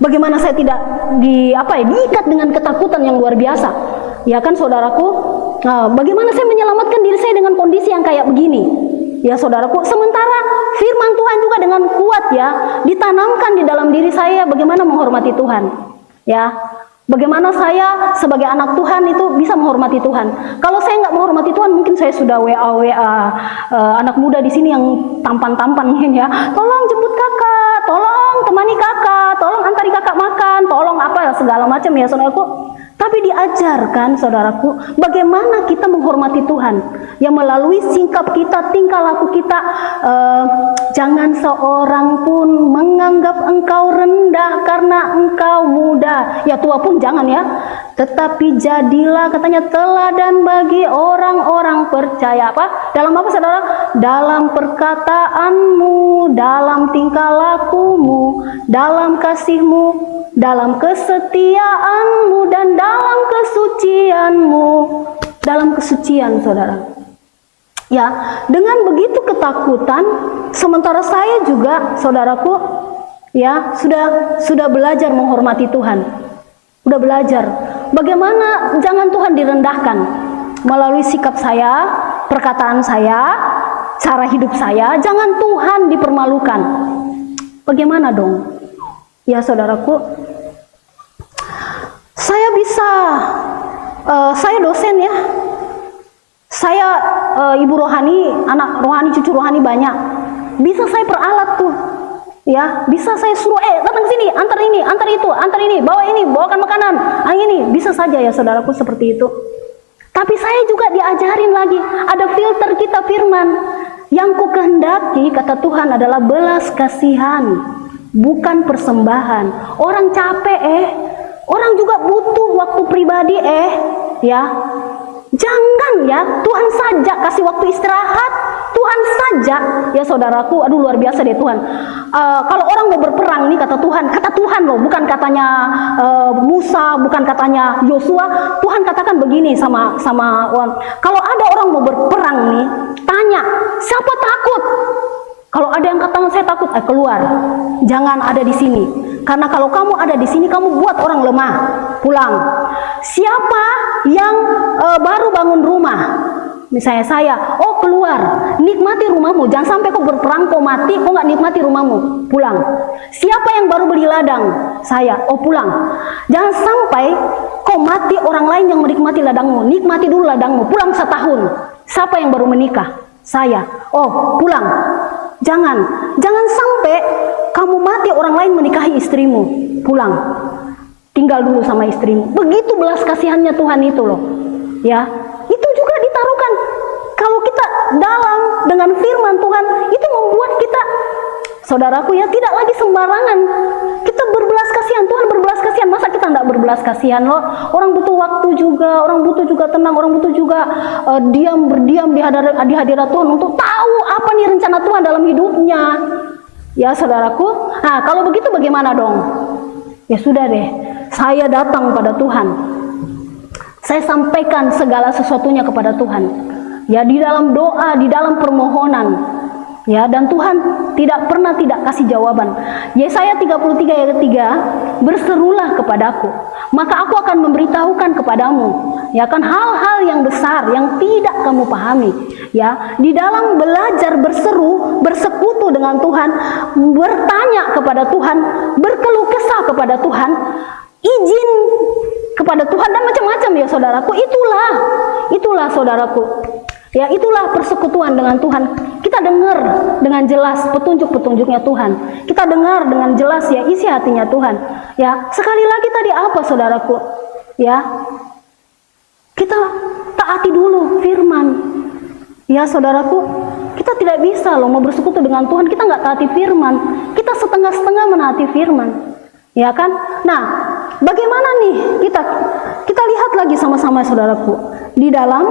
bagaimana saya tidak diikat dengan ketakutan yang luar biasa, ya kan saudaraku. Bagaimana saya menyelamatkan diri saya dengan kondisi yang kayak begini? Ya saudaraku, sementara firman Tuhan juga dengan kuat ya ditanamkan di dalam diri saya bagaimana menghormati Tuhan. Ya, bagaimana saya sebagai anak Tuhan itu bisa menghormati Tuhan. Kalau saya nggak menghormati Tuhan, mungkin saya sudah WA anak muda di sini yang tampan-tampan mungkin ya. Tolong jemput kakak, tolong temani kakak, tolong antari kakak makan, tolong apa segala macam ya saudaraku. Tapi diajarkan saudaraku bagaimana kita menghormati Tuhan, yang melalui sikap kita, tingkah laku kita. Jangan seorang pun menganggap engkau rendah karena engkau muda. Ya tua pun jangan ya. Tetapi jadilah katanya teladan bagi orang-orang percaya. Dalam apa saudara? Dalam perkataanmu, dalam tingkah lakumu, dalam kasihmu, dalam kesetiaanmu, dan dalam kesucianmu. Dalam kesucian saudara. Ya, dengan begitu ketakutan, sementara saya juga saudaraku ya sudah belajar menghormati Tuhan. Udah belajar bagaimana jangan Tuhan direndahkan melalui sikap saya, perkataan saya, cara hidup saya, jangan Tuhan dipermalukan. Bagaimana dong? Ya saudaraku, saya dosen ya, saya ibu rohani, anak rohani, cucu rohani banyak, bisa saya peralat tuh, ya, bisa saya suruh, datang sini, antar ini, antar itu, antar ini, bawakan makanan, ini, bisa saja ya saudaraku seperti itu. Tapi saya juga diajarin lagi, ada filter kita firman, yang ku kehendaki kata Tuhan adalah belas kasihan, bukan persembahan. Orang capek orang juga butuh waktu pribadi ya. Jangan ya, Tuhan saja kasih waktu istirahat, Tuhan saja ya saudaraku. Aduh luar biasa deh Tuhan. Kalau orang mau berperang nih kata Tuhan loh, bukan katanya Musa, bukan katanya Yosua. Tuhan katakan begini sama kalau ada orang mau berperang nih, tanya siapa takut. Kalau ada yang katakan saya takut, keluar. Jangan ada di sini. Karena kalau kamu ada di sini, kamu buat orang lemah. Pulang. Siapa yang baru bangun rumah? Misalnya saya, keluar. Nikmati rumahmu. Jangan sampai kau berperang, kau mati, kau nggak nikmati rumahmu. Pulang. Siapa yang baru beli ladang? Saya. Pulang. Jangan sampai kau mati, orang lain yang menikmati ladangmu. Nikmati dulu ladangmu. Pulang setahun. Siapa yang baru menikah? Saya. Pulang. Jangan sampai kamu mati orang lain menikahi istrimu. Pulang. tinggal dulu sama istrimu. Begitu belas kasihannya Tuhan itu loh. Ya, itu juga ditaruhkan. Kalau kita dalam dengan firman Tuhan, itu membuat kita, saudaraku ya, tidak lagi sembarangan. Kita berbelas kasihan, Tuhan berbelas kasihan. Masa kita tidak berbelas kasihan loh? Orang butuh waktu juga, orang butuh juga tenang, orang butuh juga berdiam di hadirat Tuhan untuk tahu apa nih rencana Tuhan dalam hidupnya. Ya saudaraku, nah kalau begitu bagaimana dong? Ya sudah deh, saya datang pada Tuhan. Saya sampaikan segala sesuatunya kepada Tuhan. Ya di dalam doa, di dalam permohonan. Ya, dan Tuhan tidak pernah tidak kasih jawaban. Yesaya 33 ayat 3, berserulah kepadaku, maka aku akan memberitahukan kepadamu, ya kan, hal-hal yang besar yang tidak kamu pahami. Ya, di dalam belajar berseru, bersekutu dengan Tuhan, bertanya kepada Tuhan, berkeluh kesah kepada Tuhan, izin kepada Tuhan dan macam-macam ya saudaraku. Itulah saudaraku. Ya, itulah persekutuan dengan Tuhan. Kita dengar dengan jelas petunjuk-petunjuknya Tuhan. Kita dengar dengan jelas ya isi hatinya Tuhan. Ya, sekali lagi tadi apa saudaraku? Ya, kita taati dulu firman. Ya saudaraku, kita tidak bisa loh mau bersekutu dengan Tuhan, kita nggak taati firman. Kita setengah-setengah menaati firman. Ya kan? Nah, bagaimana nih kita lihat lagi sama-sama saudaraku. Di dalam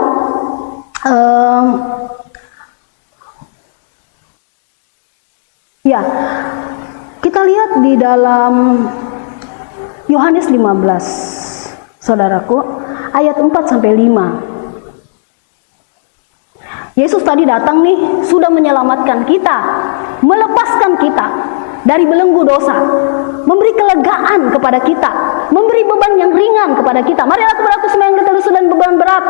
ya, kita lihat di dalam Yohanes 15, saudaraku, ayat 4 sampai 5. Yesus tadi datang nih, sudah menyelamatkan kita, melepaskan kita dari belenggu dosa, memberi kelegaan kepada kita, memberi beban yang ringan kepada kita. Marilah kepadaku semua yang letih lesu dan beban berat,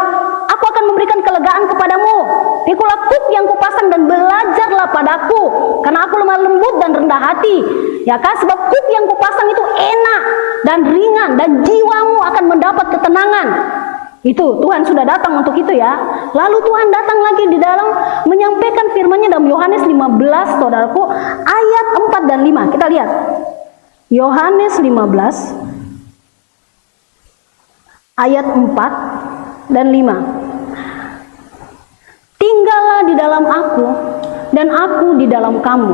aku akan memberikan kelegaan kepadamu. Pikulah kuk yang kupasang dan belajarlah padaku, karena aku lemah lembut dan rendah hati. Ya kan, sebab kuk yang kupasang itu enak dan ringan, dan jiwamu akan mendapat ketenangan. Itu Tuhan sudah datang untuk itu ya. Lalu Tuhan datang lagi di dalam menyampaikan firman-Nya dalam Yohanes 15, saudaraku, ayat 4 dan 5. Kita lihat. Yohanes 15 ayat 4 dan 5. Tinggallah di dalam aku dan aku di dalam kamu.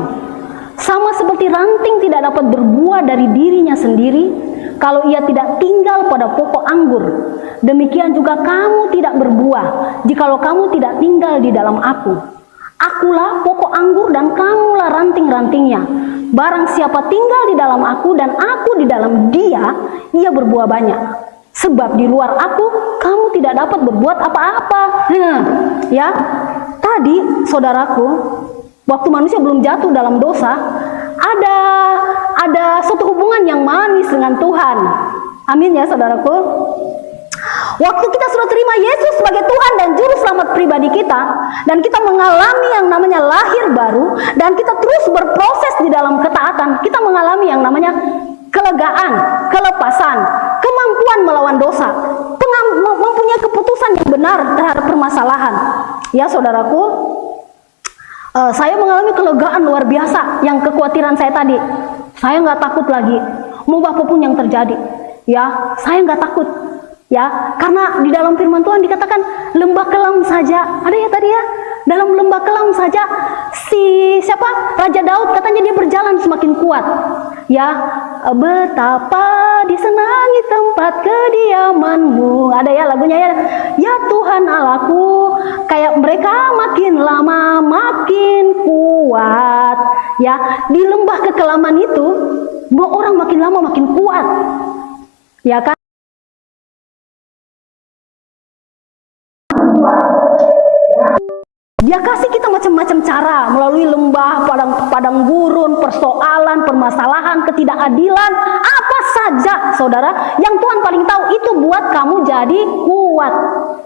Sama seperti ranting tidak dapat berbuah dari dirinya sendiri kalau ia tidak tinggal pada pokok anggur. Demikian juga kamu tidak berbuah jikalau kamu tidak tinggal di dalam aku. Akulah pokok anggur dan kamulah ranting-rantingnya. Barang siapa tinggal di dalam aku dan aku di dalam dia, ia berbuah banyak. Sebab di luar aku kamu tidak dapat berbuat apa-apa. Ya, tadi saudaraku, waktu manusia belum jatuh dalam dosa, ada suatu hubungan yang manis dengan Tuhan. Amin ya saudaraku. Waktu kita sudah terima Yesus sebagai Tuhan dan Juru Selamat pribadi kita, dan kita mengalami yang namanya lahir baru, dan kita terus berproses di dalam ketaatan, kita mengalami yang namanya kelegaan, kelepasan, kemampuan melawan dosa, mempunyai keputusan yang benar terhadap permasalahan. Ya saudaraku, saya mengalami kelegaan luar biasa. Yang kekhawatiran saya tadi, saya nggak takut lagi mau apapun yang terjadi. Ya, saya nggak takut. Ya, karena di dalam firman Tuhan dikatakan lembah kelam saja. Ada ya tadi ya, dalam lembah kelam saja Raja Daud katanya dia berjalan semakin kuat. Ya, betapa disenangi tempat kediamanmu. Ada ya lagunya ya. Ya Tuhan Allahku, kayak mereka makin lama makin kuat. Ya, di lembah kekelaman itu, orang makin lama makin kuat. Ya kan? Dia kasih kita macam-macam cara melalui lembah, padang gurun, persoalan, permasalahan, ketidakadilan, apa saja saudara yang Tuhan paling tahu itu buat kamu jadi kuat.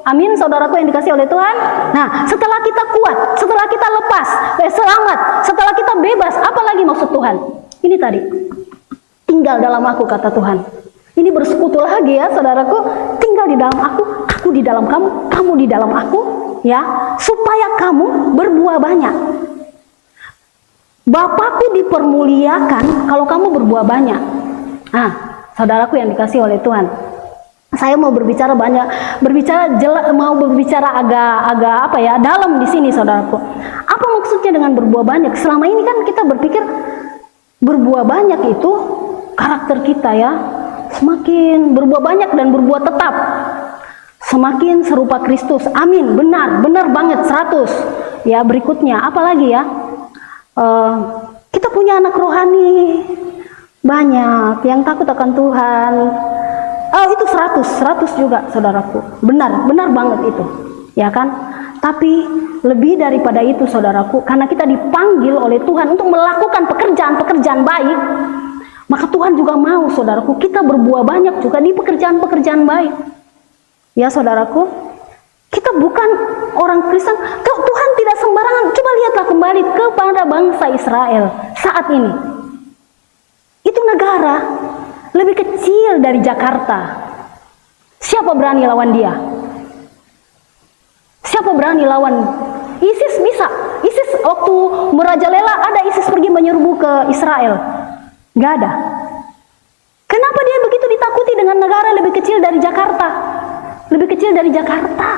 Amin saudaraku yang dikasih oleh Tuhan. Nah, setelah kita kuat, setelah kita lepas, selamat, setelah kita bebas, apa lagi maksud Tuhan? Ini tadi, tinggal dalam aku kata Tuhan. Ini bersekutu lagi ya saudaraku, tinggal di dalam aku di dalam kamu, kamu di dalam aku. Ya, supaya kamu berbuah banyak. Bapakku dipermuliakan kalau kamu berbuah banyak. Nah, Saudaraku yang dikasih oleh Tuhan, saya mau berbicara agak dalam di sini, saudaraku. Apa maksudnya dengan berbuah banyak? Selama ini kan kita berpikir berbuah banyak itu karakter kita ya. Semakin berbuah banyak dan berbuah tetap, semakin serupa Kristus. Amin, benar banget 100. Ya, berikutnya apa lagi ya? Kita punya anak rohani banyak yang takut akan Tuhan. Itu 100 juga, saudaraku. Benar banget itu, ya kan? Tapi lebih daripada itu, saudaraku, karena kita dipanggil oleh Tuhan untuk melakukan pekerjaan-pekerjaan baik, maka Tuhan juga mau, saudaraku, kita berbuah banyak juga di pekerjaan-pekerjaan baik. Ya, saudaraku, kita bukan orang Kristen. Tuhan tidak sembarangan. Coba lihatlah kembali kepada bangsa Israel saat ini. Itu negara lebih kecil dari Jakarta. Siapa berani lawan dia? Siapa berani lawan? ISIS bisa. ISIS waktu merajalela ada ISIS pergi menyerbu ke Israel. Gak ada. Kenapa dia begitu ditakuti dengan negara lebih kecil dari Jakarta? Lebih kecil dari Jakarta.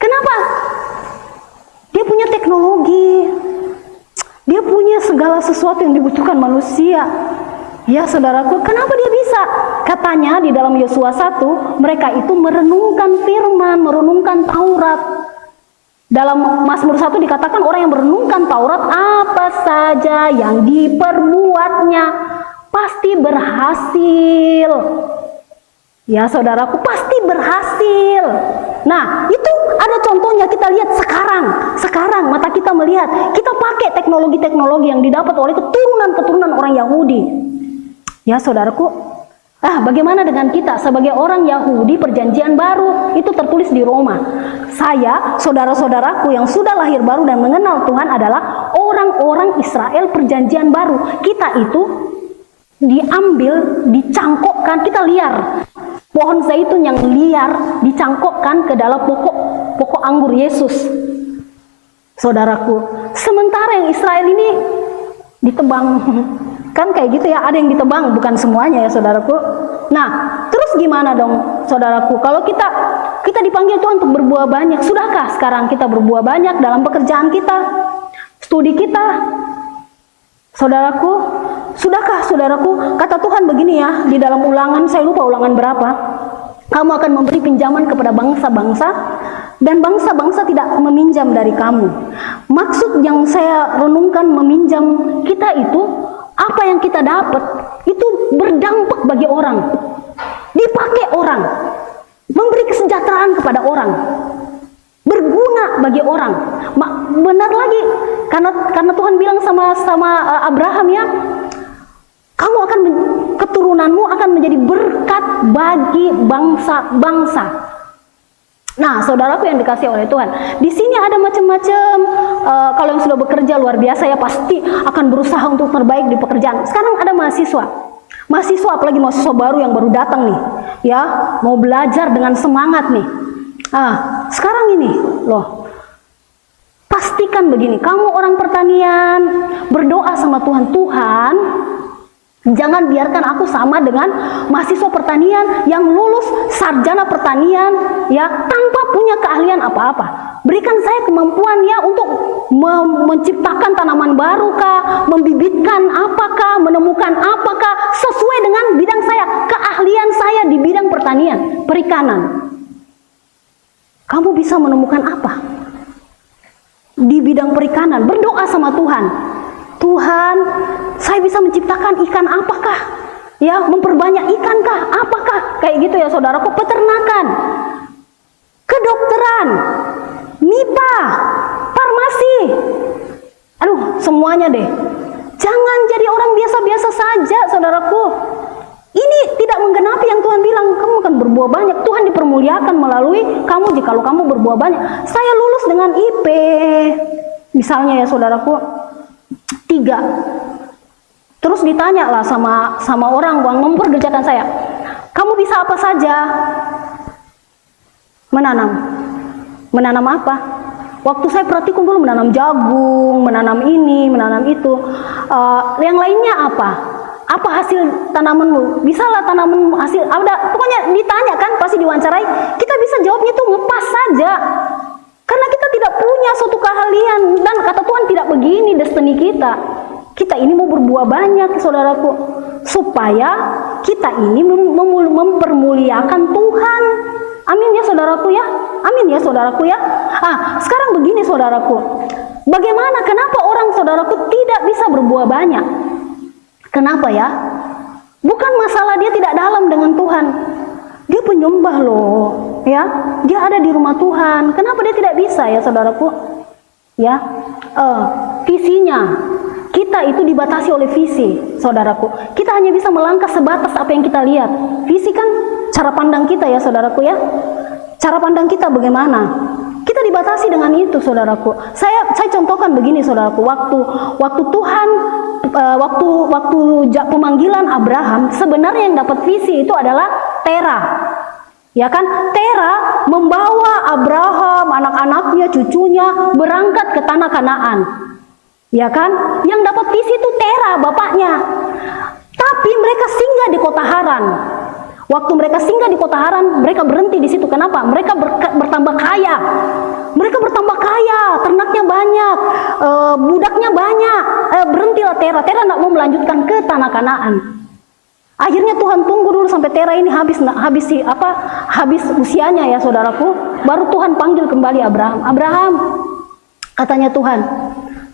Kenapa? Dia punya teknologi. Dia punya segala sesuatu yang dibutuhkan manusia. Ya, saudaraku, kenapa dia bisa? Katanya di dalam Yosua 1, mereka itu merenungkan firman, merenungkan Taurat. Dalam Mazmur 1 dikatakan orang yang merenungkan Taurat, apa saja yang diperbuatnya pasti berhasil. Ya, saudaraku, pasti berhasil. Nah, itu ada contohnya, kita lihat sekarang mata kita melihat, kita pakai teknologi-teknologi yang didapat oleh keturunan-keturunan orang Yahudi. Ya, saudaraku, bagaimana dengan kita sebagai orang Yahudi perjanjian baru? Itu tertulis di Roma. Saya, saudara-saudaraku yang sudah lahir baru dan mengenal Tuhan adalah orang-orang Israel perjanjian baru. Kita itu diambil, dicangkokkan, kita liar. Pohon zaitun yang liar dicangkokkan ke dalam pokok anggur Yesus. Saudaraku, sementara yang Israel ini ditebang. Kan kayak gitu ya, ada yang ditebang, bukan semuanya ya, saudaraku. Nah, terus gimana dong, saudaraku? Kalau kita dipanggil Tuhan untuk berbuah banyak, sudahkah sekarang kita berbuah banyak dalam pekerjaan kita, studi kita? Saudaraku, sudahkah, saudaraku? Kata Tuhan begini ya, di dalam Ulangan, saya lupa Ulangan berapa. Kamu akan memberi pinjaman kepada bangsa-bangsa, dan bangsa-bangsa tidak meminjam dari kamu. Maksud yang saya renungkan meminjam kita itu, apa yang kita dapat itu berdampak bagi orang, dipakai orang, memberi kesejahteraan kepada orang, berguna bagi orang. Benar lagi, karena Tuhan bilang sama Abraham ya, kamu akan keturunanmu akan menjadi berkat bagi bangsa-bangsa. Nah, saudaraku yang dikasih oleh Tuhan, di sini ada macam-macam. Kalau yang sudah bekerja luar biasa ya, pasti akan berusaha untuk terbaik di pekerjaan. Sekarang ada mahasiswa, apalagi mahasiswa baru yang baru datang nih, ya mau belajar dengan semangat nih. Sekarang ini loh, pastikan begini, kamu orang pertanian, berdoa sama Tuhan, Tuhan, jangan biarkan aku sama dengan mahasiswa pertanian yang lulus sarjana pertanian ya tanpa punya keahlian apa-apa. Berikan saya kemampuan ya untuk menciptakan tanaman baru kah, membibitkan apakah, menemukan apakah sesuai dengan bidang saya, keahlian saya di bidang pertanian, perikanan. Kamu bisa menemukan apa di bidang perikanan? Berdoa sama Tuhan. Tuhan, saya bisa menciptakan ikan apakah? Ya, memperbanyak ikan kah? Apakah? Kayak gitu ya, saudaraku. Peternakan, kedokteran, MIPA, farmasi. Aduh, semuanya deh. Jangan jadi orang biasa-biasa saja, saudaraku. Ini tidak menggenapi yang Tuhan bilang, kamu akan berbuah banyak. Tuhan dipermuliakan melalui kamu jikalau kamu berbuah banyak. Saya lulus dengan IP. Misalnya ya, saudaraku, 3. Terus ditanya lah sama orang yang memperkerjakan saya, kamu bisa apa saja? Menanam apa? Waktu saya praktikum dulu menanam jagung, menanam ini, menanam itu. Yang lainnya apa? Apa hasil tanamanmu? Bisalah tanamanmu hasil ada, pokoknya ditanya kan, pasti diwawancarai. Kita bisa jawabnya itu ngepas saja. Karena kita tidak punya suatu keahlian, dan kata Tuhan tidak begini destiny kita. Kita ini mau berbuah banyak, saudaraku, supaya kita ini mempermuliakan Tuhan. Amin ya saudaraku ya. Amin ya saudaraku ya. Sekarang begini saudaraku. Bagaimana, kenapa orang saudaraku tidak bisa berbuah banyak? Kenapa ya? Bukan masalah dia tidak dalam dengan Tuhan. Dia penyembah loh, ya. Dia ada di rumah Tuhan. Kenapa dia tidak bisa ya saudaraku? Ya, visinya. Kita itu dibatasi oleh visi, saudaraku. Kita hanya bisa melangkah sebatas apa yang kita lihat. Visi kan cara pandang kita ya saudaraku ya. Cara pandang kita bagaimana? Kita dibatasi dengan itu, saudaraku. Saya contohkan begini, saudaraku. Waktu Tuhan, waktu pemanggilan Abraham, sebenarnya yang dapat visi itu adalah Tera. Ya kan? Tera membawa Abraham, anak-anaknya, cucunya berangkat ke tanah Kanaan. Ya kan? Yang dapat visi itu Tera, bapaknya. Tapi mereka singgah di kota Haran. Waktu mereka singgah di kota Haran, mereka berhenti di situ. Kenapa? Mereka bertambah kaya. Mereka bertambah kaya, ternaknya banyak, budaknya banyak. Berhentilah Tera. Tera tidak mau melanjutkan ke tanah Kanaan. Akhirnya Tuhan tunggu dulu sampai Tera ini habis usianya ya saudaraku. Baru Tuhan panggil kembali Abraham. Abraham, katanya Tuhan,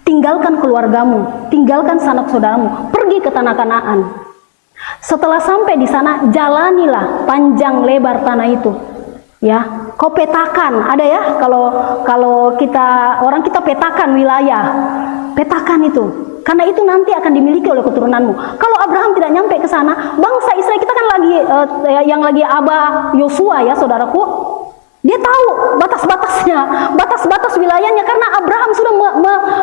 tinggalkan keluargamu, tinggalkan sanak saudaramu, pergi ke tanah Kanaan. Setelah sampai di sana, jalanilah panjang lebar tanah itu. Ya, kau petakan, ada ya kalau kita petakan wilayah, petakan itu. Karena itu nanti akan dimiliki oleh keturunanmu. Kalau Abraham tidak nyampe ke sana, bangsa Israel kita kan lagi yang lagi Abah Yosua ya saudaraku. Dia tahu batas-batas wilayahnya, karena Abraham sudah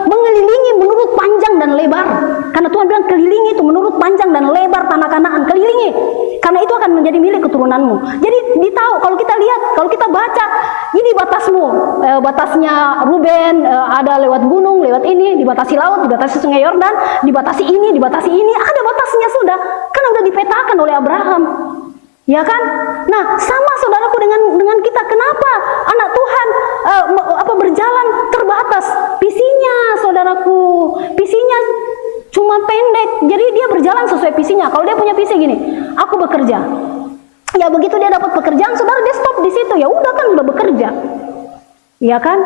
mengelilingi menurut panjang dan lebar. Karena Tuhan bilang kelilingi itu menurut panjang dan lebar tanah Kanaan, kelilingi. Karena itu akan menjadi milik keturunanmu. Jadi ditahu, kalau kita lihat, kalau kita baca, ini batasmu, batasnya Ruben, ada lewat gunung, lewat ini, dibatasi laut, dibatasi sungai Yordan, dibatasi ini, ada batasnya sudah. Karena sudah dipetakan oleh Abraham. Ya kan? Nah, sama saudaraku dengan kita. Kenapa anak Tuhan berjalan terbatas? Visinya, saudaraku, visinya cuma pendek. Jadi dia berjalan sesuai visinya. Kalau dia punya visi gini, aku bekerja. Ya begitu dia dapat pekerjaan, saudara, dia stop di situ. Ya udah kan, udah bekerja. Ya kan?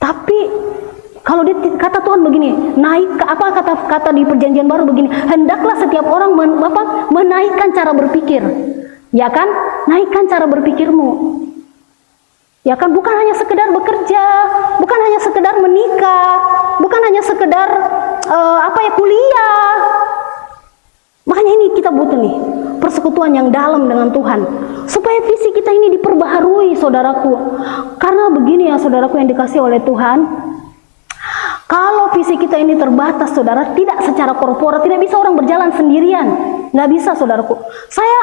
Tapi kalau kata Tuhan begini, naik ke kata di Perjanjian Baru begini, hendaklah setiap orang menaikkan cara berpikir. Ya kan? Naikkan cara berpikirmu. Ya kan, bukan hanya sekedar bekerja, bukan hanya sekedar menikah, bukan hanya sekedar kuliah. Makanya ini kita butuh nih persekutuan yang dalam dengan Tuhan, supaya visi kita ini diperbaharui, saudaraku. Karena begini ya saudaraku yang dikasih oleh Tuhan, kalau visi kita ini terbatas, saudara, tidak secara korporat, tidak bisa orang berjalan sendirian. Nggak bisa, saudaraku. Saya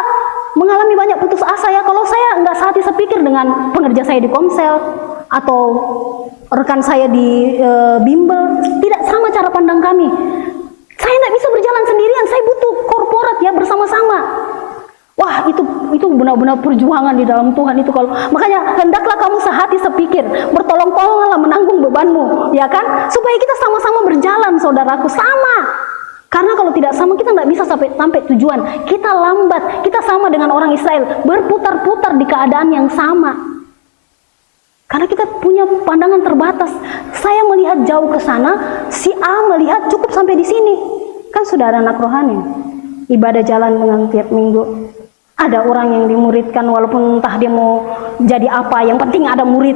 mengalami banyak putus asa ya, kalau saya nggak sehati sepikir dengan pengerja saya di Komsel, atau rekan saya di bimbel, tidak sama cara pandang kami. Saya nggak bisa berjalan sendirian, saya butuh korporat ya, bersama-sama. Wah, itu benar-benar perjuangan di dalam Tuhan itu. Kalau makanya hendaklah kamu sehati sepikir, bertolong-tolonglah menanggung bebanmu, ya kan? Supaya kita sama-sama berjalan, saudaraku, sama. Karena kalau tidak sama, kita nggak bisa sampai tujuan. Kita lambat, kita sama dengan orang Israel, berputar-putar di keadaan yang sama. Karena kita punya pandangan terbatas. Saya melihat jauh ke sana, si A melihat cukup sampai di sini. Kan sudah ada anak rohani, ibadah jalan dengan tiap minggu. Ada orang yang dimuridkan walaupun entah dia mau jadi apa, yang penting ada murid.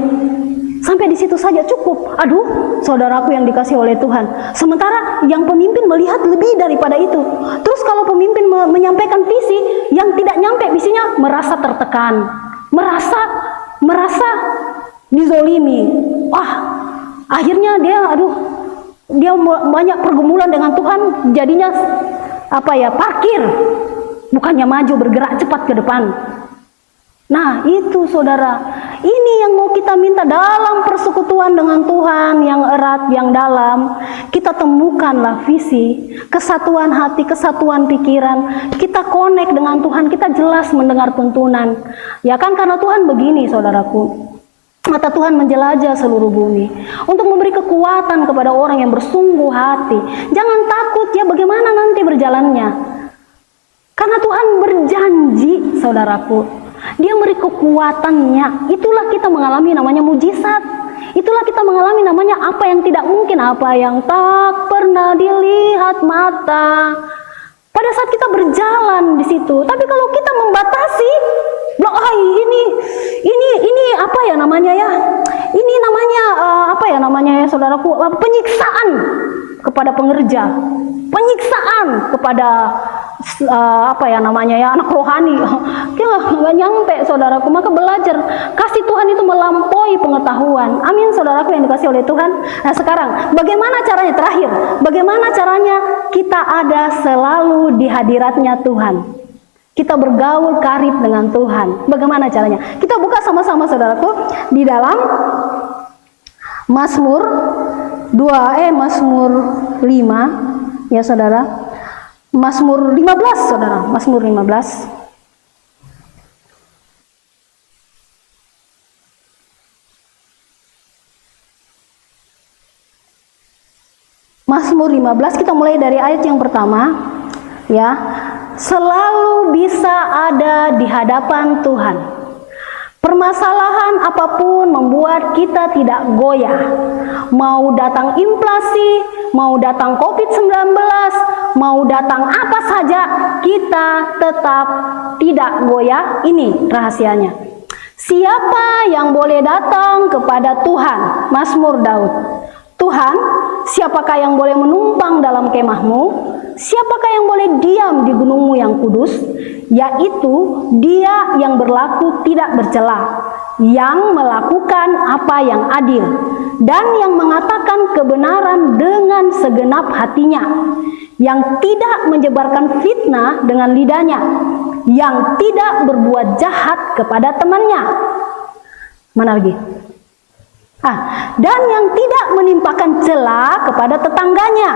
Sampai di situ saja cukup. Aduh, saudaraku yang dikasih oleh Tuhan. Sementara yang pemimpin melihat lebih daripada itu. Terus kalau pemimpin menyampaikan visi, yang tidak nyampe visinya merasa tertekan, merasa dizolimi. Wah, akhirnya dia banyak pergumulan dengan Tuhan, jadinya parkir. Bukannya maju, bergerak cepat ke depan. Nah itu saudara, ini yang mau kita minta dalam persekutuan dengan Tuhan yang erat, yang dalam. Kita temukanlah visi, kesatuan hati, kesatuan pikiran. Kita connect dengan Tuhan, kita jelas mendengar tuntunan. Ya kan, karena Tuhan begini saudaraku. Mata Tuhan menjelajah seluruh bumi untuk memberi kekuatan kepada orang yang bersungguh hati. Jangan takut ya bagaimana nanti berjalannya. Karena Tuhan berjanji saudaraku. Dia memberi kekuatannya. Itulah kita mengalami namanya mujizat. Itulah kita mengalami namanya apa yang tidak mungkin, apa yang tak pernah dilihat mata. Pada saat kita berjalan di situ. Tapi kalau kita membatasi, ini apa ya namanya ya? Ini namanya apa ya namanya ya saudaraku? Penyiksaan kepada pengerja. Penyiksaan kepada apa ya namanya ya, anak rohani. Kita nggak nyampe saudaraku. Maka belajar, kasih Tuhan itu melampaui pengetahuan. Amin saudaraku yang dikasih oleh Tuhan. Nah sekarang bagaimana caranya? Terakhir, bagaimana caranya kita ada selalu di hadiratnya Tuhan, kita bergaul karib dengan Tuhan? Bagaimana caranya? Kita buka sama-sama saudaraku di dalam Mazmur 5 ya saudara. Mazmur 15 saudara, Mazmur 15. Mazmur 15 kita mulai dari ayat yang pertama ya. Selalu bisa ada di hadapan Tuhan. Permasalahan apapun membuat kita tidak goyah. Mau datang inflasi, mau datang COVID-19, mau datang apa saja, kita tetap tidak goyah. Ini rahasianya. Siapa yang boleh datang kepada Tuhan? Mazmur Daud. Tuhan, siapakah yang boleh menumpang dalam kemahmu? Siapakah yang boleh diam di gunungmu yang kudus? Yaitu dia yang berlaku tidak bercela, yang melakukan apa yang adil, dan yang mengatakan kebenaran dengan segenap hatinya, yang tidak menyebarkan fitnah dengan lidahnya, yang tidak berbuat jahat kepada temannya. Mana lagi? Dan yang tidak menimpakan cela kepada tetangganya,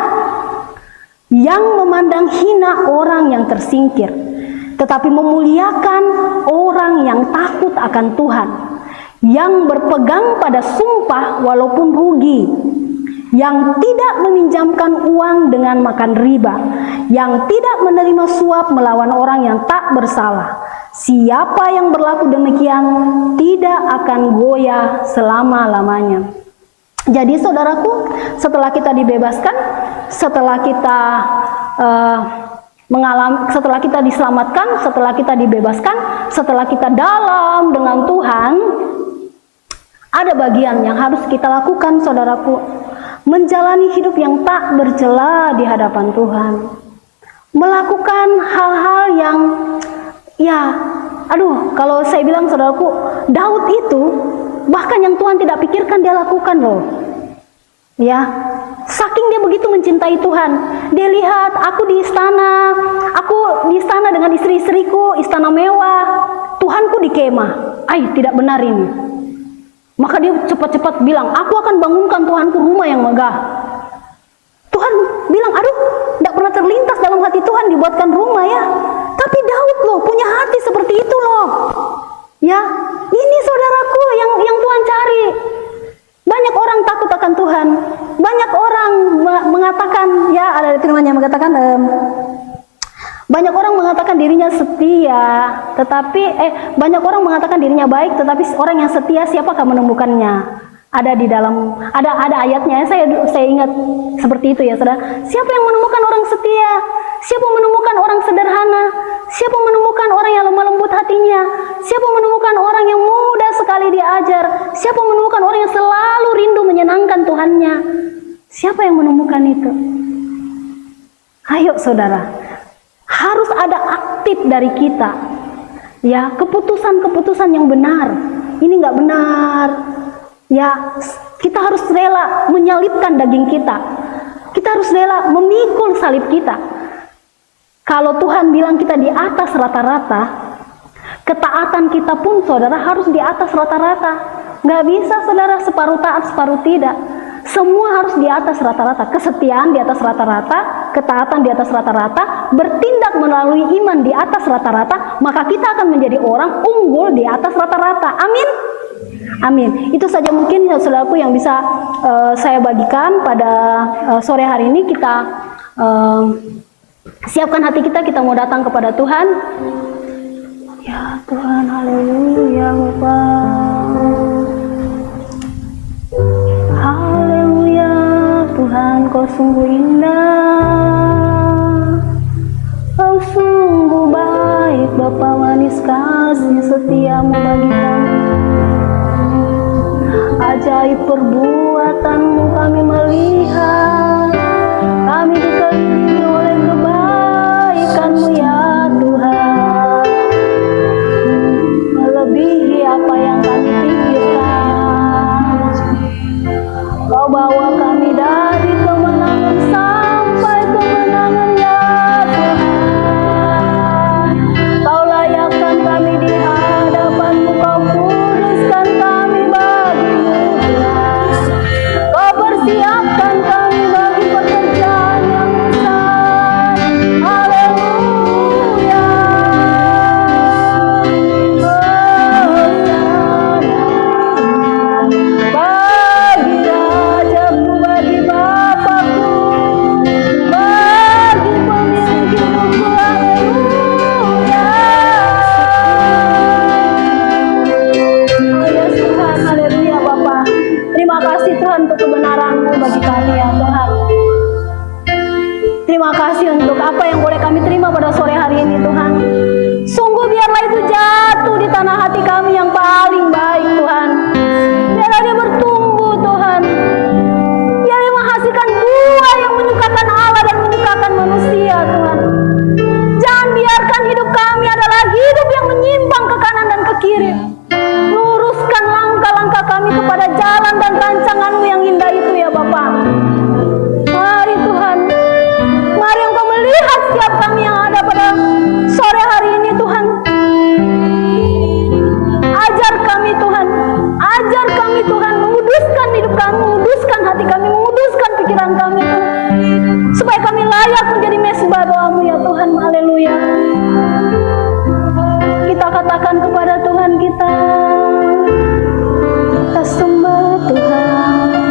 yang memandang hina orang yang tersingkir, tetapi memuliakan orang yang takut akan Tuhan, yang berpegang pada sumpah walaupun rugi, yang tidak meminjamkan uang dengan makan riba, yang tidak menerima suap melawan orang yang tak bersalah. Siapa yang berlaku demikian tidak akan goyah selama-lamanya. Jadi saudaraku, setelah kita dibebaskan, setelah kita setelah kita diselamatkan, setelah kita dibebaskan, setelah kita dalam dengan Tuhan, ada bagian yang harus kita lakukan saudaraku. Menjalani hidup yang tak bercela di hadapan Tuhan. Melakukan hal-hal yang kalau saya bilang saudaraku, Daud itu bahkan yang Tuhan tidak pikirkan dia lakukan loh. Ya, saking dia begitu mencintai Tuhan. Dia lihat aku di istana dengan istri-istriku, istana mewah. Tuhanku di kemah. Tidak benar ini. Maka dia cepat-cepat bilang, aku akan bangunkan Tuhanku rumah yang megah. Tuhan bilang, tidak pernah terlintas dalam hati Tuhan dibuatkan rumah ya. Tapi Daud loh punya hati seperti itu loh. Ya, ini saudaraku yang Tuhan cari. Banyak orang takut akan Tuhan. Banyak orang mengatakan, ya ada firman yang mengatakan, banyak orang mengatakan dirinya setia, tetapi banyak orang mengatakan dirinya baik, tetapi orang yang setia siapakah menemukannya? Ada di dalam ada ayatnya. Saya ingat seperti itu ya, saudara. Siapa yang menemukan orang setia? Siapa menemukan orang sederhana? Siapa menemukan orang yang lemah lembut hatinya? Siapa menemukan orang yang mudah sekali diajar? Siapa menemukan orang yang selalu rindu menyenangkan Tuhannya? Siapa yang menemukan itu? Ayo saudara, harus ada aktif dari kita. Ya, keputusan-keputusan yang benar. Ini nggak benar. Ya, kita harus rela menyalibkan daging kita. Kita harus rela memikul salib kita. Kalau Tuhan bilang kita di atas rata-rata, Ketaatan kita pun saudara harus di atas rata-rata. Nggak bisa saudara separuh taat separuh tidak. Semua harus di atas rata-rata. Kesetiaan di atas rata-rata, ketaatan di atas rata-rata, bertindak melalui iman di atas rata-rata, maka kita akan menjadi orang unggul di atas rata-rata. Amin. Amin. Itu saja mungkin saudaraku yang bisa saya bagikan pada sore hari ini. Kita siapkan hati kita mau datang kepada Tuhan. Ya Tuhan, haleluya Bapa. Haleluya Tuhan, Kau sungguh indah. Kau sungguh baik Bapa, manis kasih setiamu bagi kami. Ajaib perbuatanmu kami melihat. Kami dikelilingi oleh kebaikanmu ya Tuhan, melebihi apa yang kami pikirkan. Kau bawa kami dari kemenangan sampai kemenangan ya Tuhan. Kau layakkan kami di hadapan-Mu, Kau kuduskan kami bagi-Mu Tuhan. Kau persiapkan kami bagi pekerjaan yang besar. Haleluya. Bagi Rajaku, bagi Bapakku, bagi pemilik hidupku. Haleluya. Yes Tuhan, haleluya Bapa. Terima kasih Tuhan untuk kebenaran-Mu bagi kami ya Tuhan. Terima kasih untuk apa yang boleh kami terima pada sore hari ini Tuhan. Sungguh biarlah itu jatuh di tanah hati kami yang paling baik Tuhan. Biarlah dia bertumbuh Tuhan. Biarlah dia menghasilkan buah yang menyukakan Allah dan menyukakan manusia Tuhan. Jangan biarkan hidup kami adalah hidup yang menyimpang ke kanan dan ke kiri. Luruskan langkah-langkah kami kepada jalan dan rancangan-Mu yang indah itu ya Bapa. Mari Tuhan, mari Engkau melihat setiap kami yang ada pada sore hari ini Tuhan. Ajar kami Tuhan, ajar kami Tuhan, menguduskan hidup kami, menguduskan hati kami, menguduskan pikiran kami Tuhan, supaya kami layak menjadi mesbah doa-Mu ya Tuhan. Haleluya. Kita katakan kepada Tuhan kita sembah Tuhan.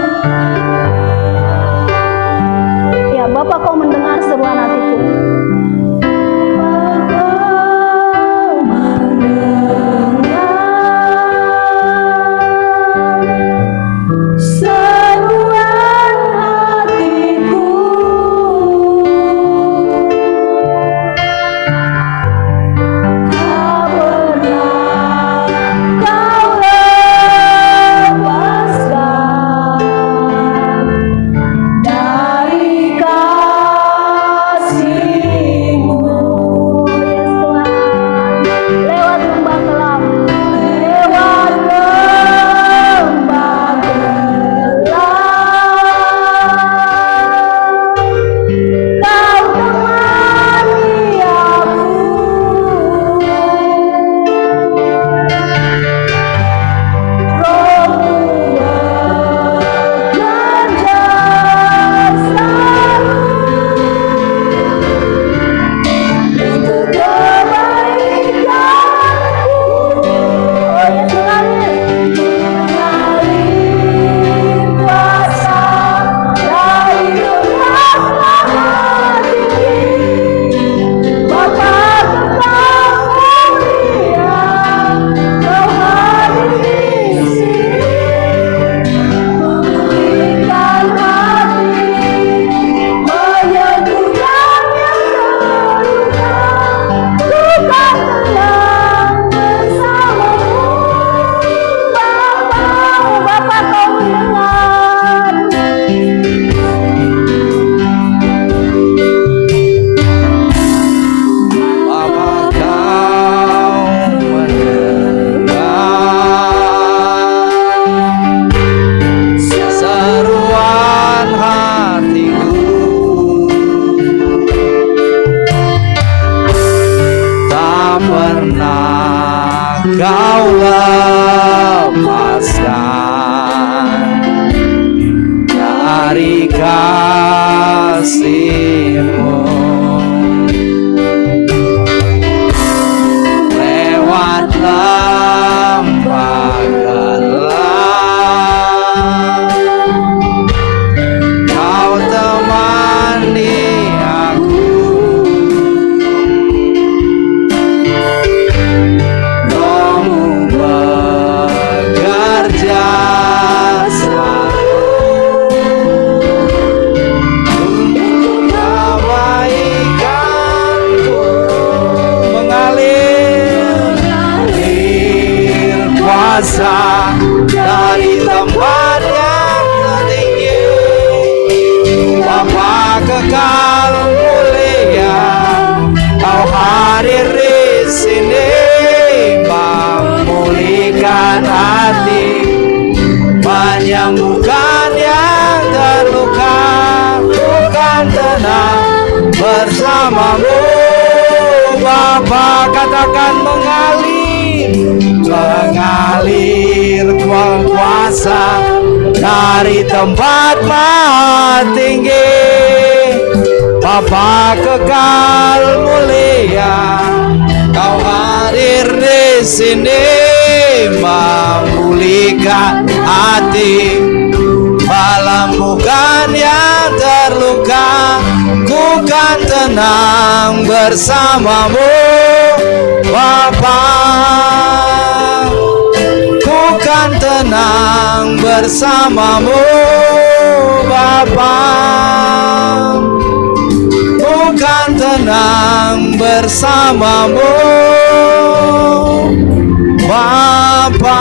menyembuhkan yang terluka, bukan tenang bersamamu Bapa. Katakan mengalir kuasa dari tempat maha tinggi. Bapa kekal mulia, Kau hadir di sini memulihkan hati, melembutkan yang terluka. Ku kan tenang bersamamu Bapa, ku kan tenang bersamamu Bapa, ku kan tenang bersamamu Bapa.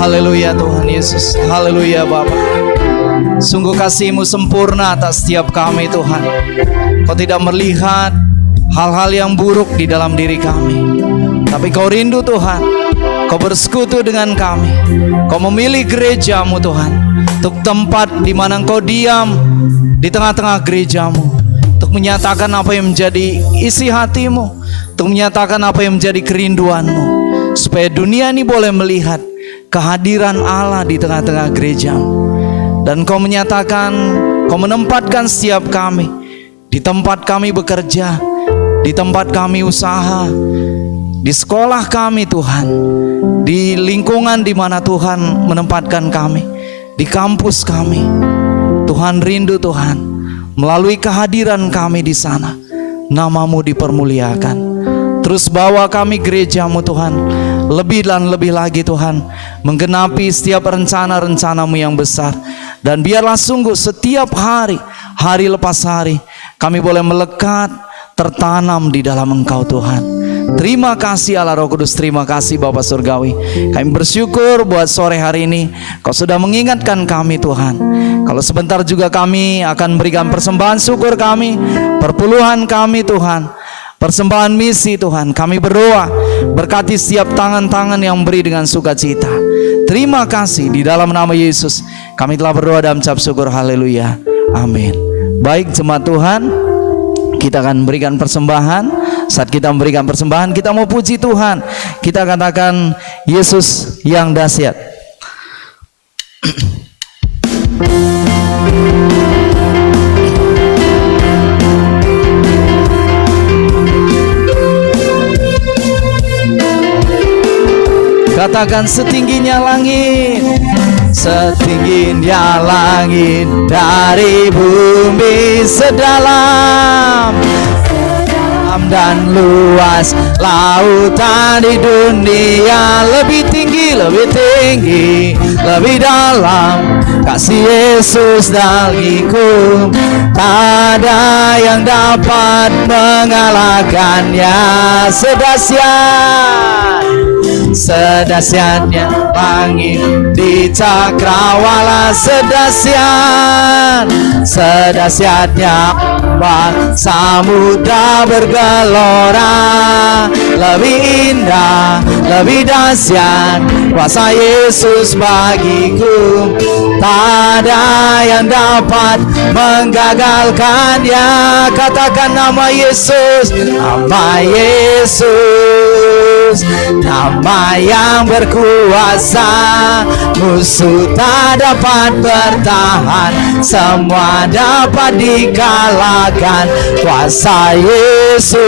Haleluya Tuhan Yesus, haleluya Bapa. Sungguh kasih-Mu sempurna atas setiap kami Tuhan. Kau tidak melihat hal-hal yang buruk di dalam diri kami, tapi Kau rindu Tuhan. Kau bersekutu dengan kami. Kau memilih gereja-Mu Tuhan, untuk tempat di mana Engkau diam di tengah-tengah gereja-Mu, untuk menyatakan apa yang menjadi isi hati-Mu, untuk menyatakan apa yang menjadi kerinduan-Mu, supaya dunia ini boleh melihat kehadiran Allah di tengah-tengah gereja-Mu. Dan Kau menyatakan, Kau menempatkan setiap kami di tempat kami bekerja, di tempat kami usaha, di sekolah kami Tuhan, di lingkungan di mana Tuhan menempatkan kami, di kampus kami. Tuhan rindu Tuhan, melalui kehadiran kami di sana, nama-Mu dipermuliakan. Terus bawa kami gereja-Mu Tuhan, lebih dan lebih lagi Tuhan, menggenapi setiap rencana-rencana-Mu yang besar. Dan biarlah sungguh setiap hari, hari lepas hari, kami boleh melekat, tertanam di dalam Engkau Tuhan. Terima kasih Allah Roh Kudus, terima kasih Bapa Surgawi. Kami bersyukur buat sore hari ini Kau sudah mengingatkan kami Tuhan. Kalau sebentar juga kami akan berikan persembahan syukur kami, perpuluhan kami Tuhan, persembahan misi Tuhan. Kami berdoa, berkati setiap tangan-tangan yang beri dengan sukacita. Terima kasih, di dalam nama Yesus kami telah berdoa dan ucap syukur. Haleluya, amin. Baik jemaat Tuhan, kita akan berikan persembahan. Saat kita memberikan persembahan, kita mau puji Tuhan. Kita katakan Yesus yang dahsyat. Katakan setingginya langit, setingginya langit, dari bumi sedalam dan luas lautan di dunia. Lebih tinggi, lebih dalam kasih Yesus bagiku. Tak ada yang dapat mengalahkannya. Sedahsyatnya langit di cakrawala, sedahsyatnya samudra bergelora. Lebih indah, lebih dahsyat kuasa Yesus bagiku. Tak ada yang dapat menggagalkannya. Katakan nama Yesus, nama Yesus, nama yang berkuasa. Musuh tak dapat bertahan, semua dapat dikalahkan. Kuasa Yesus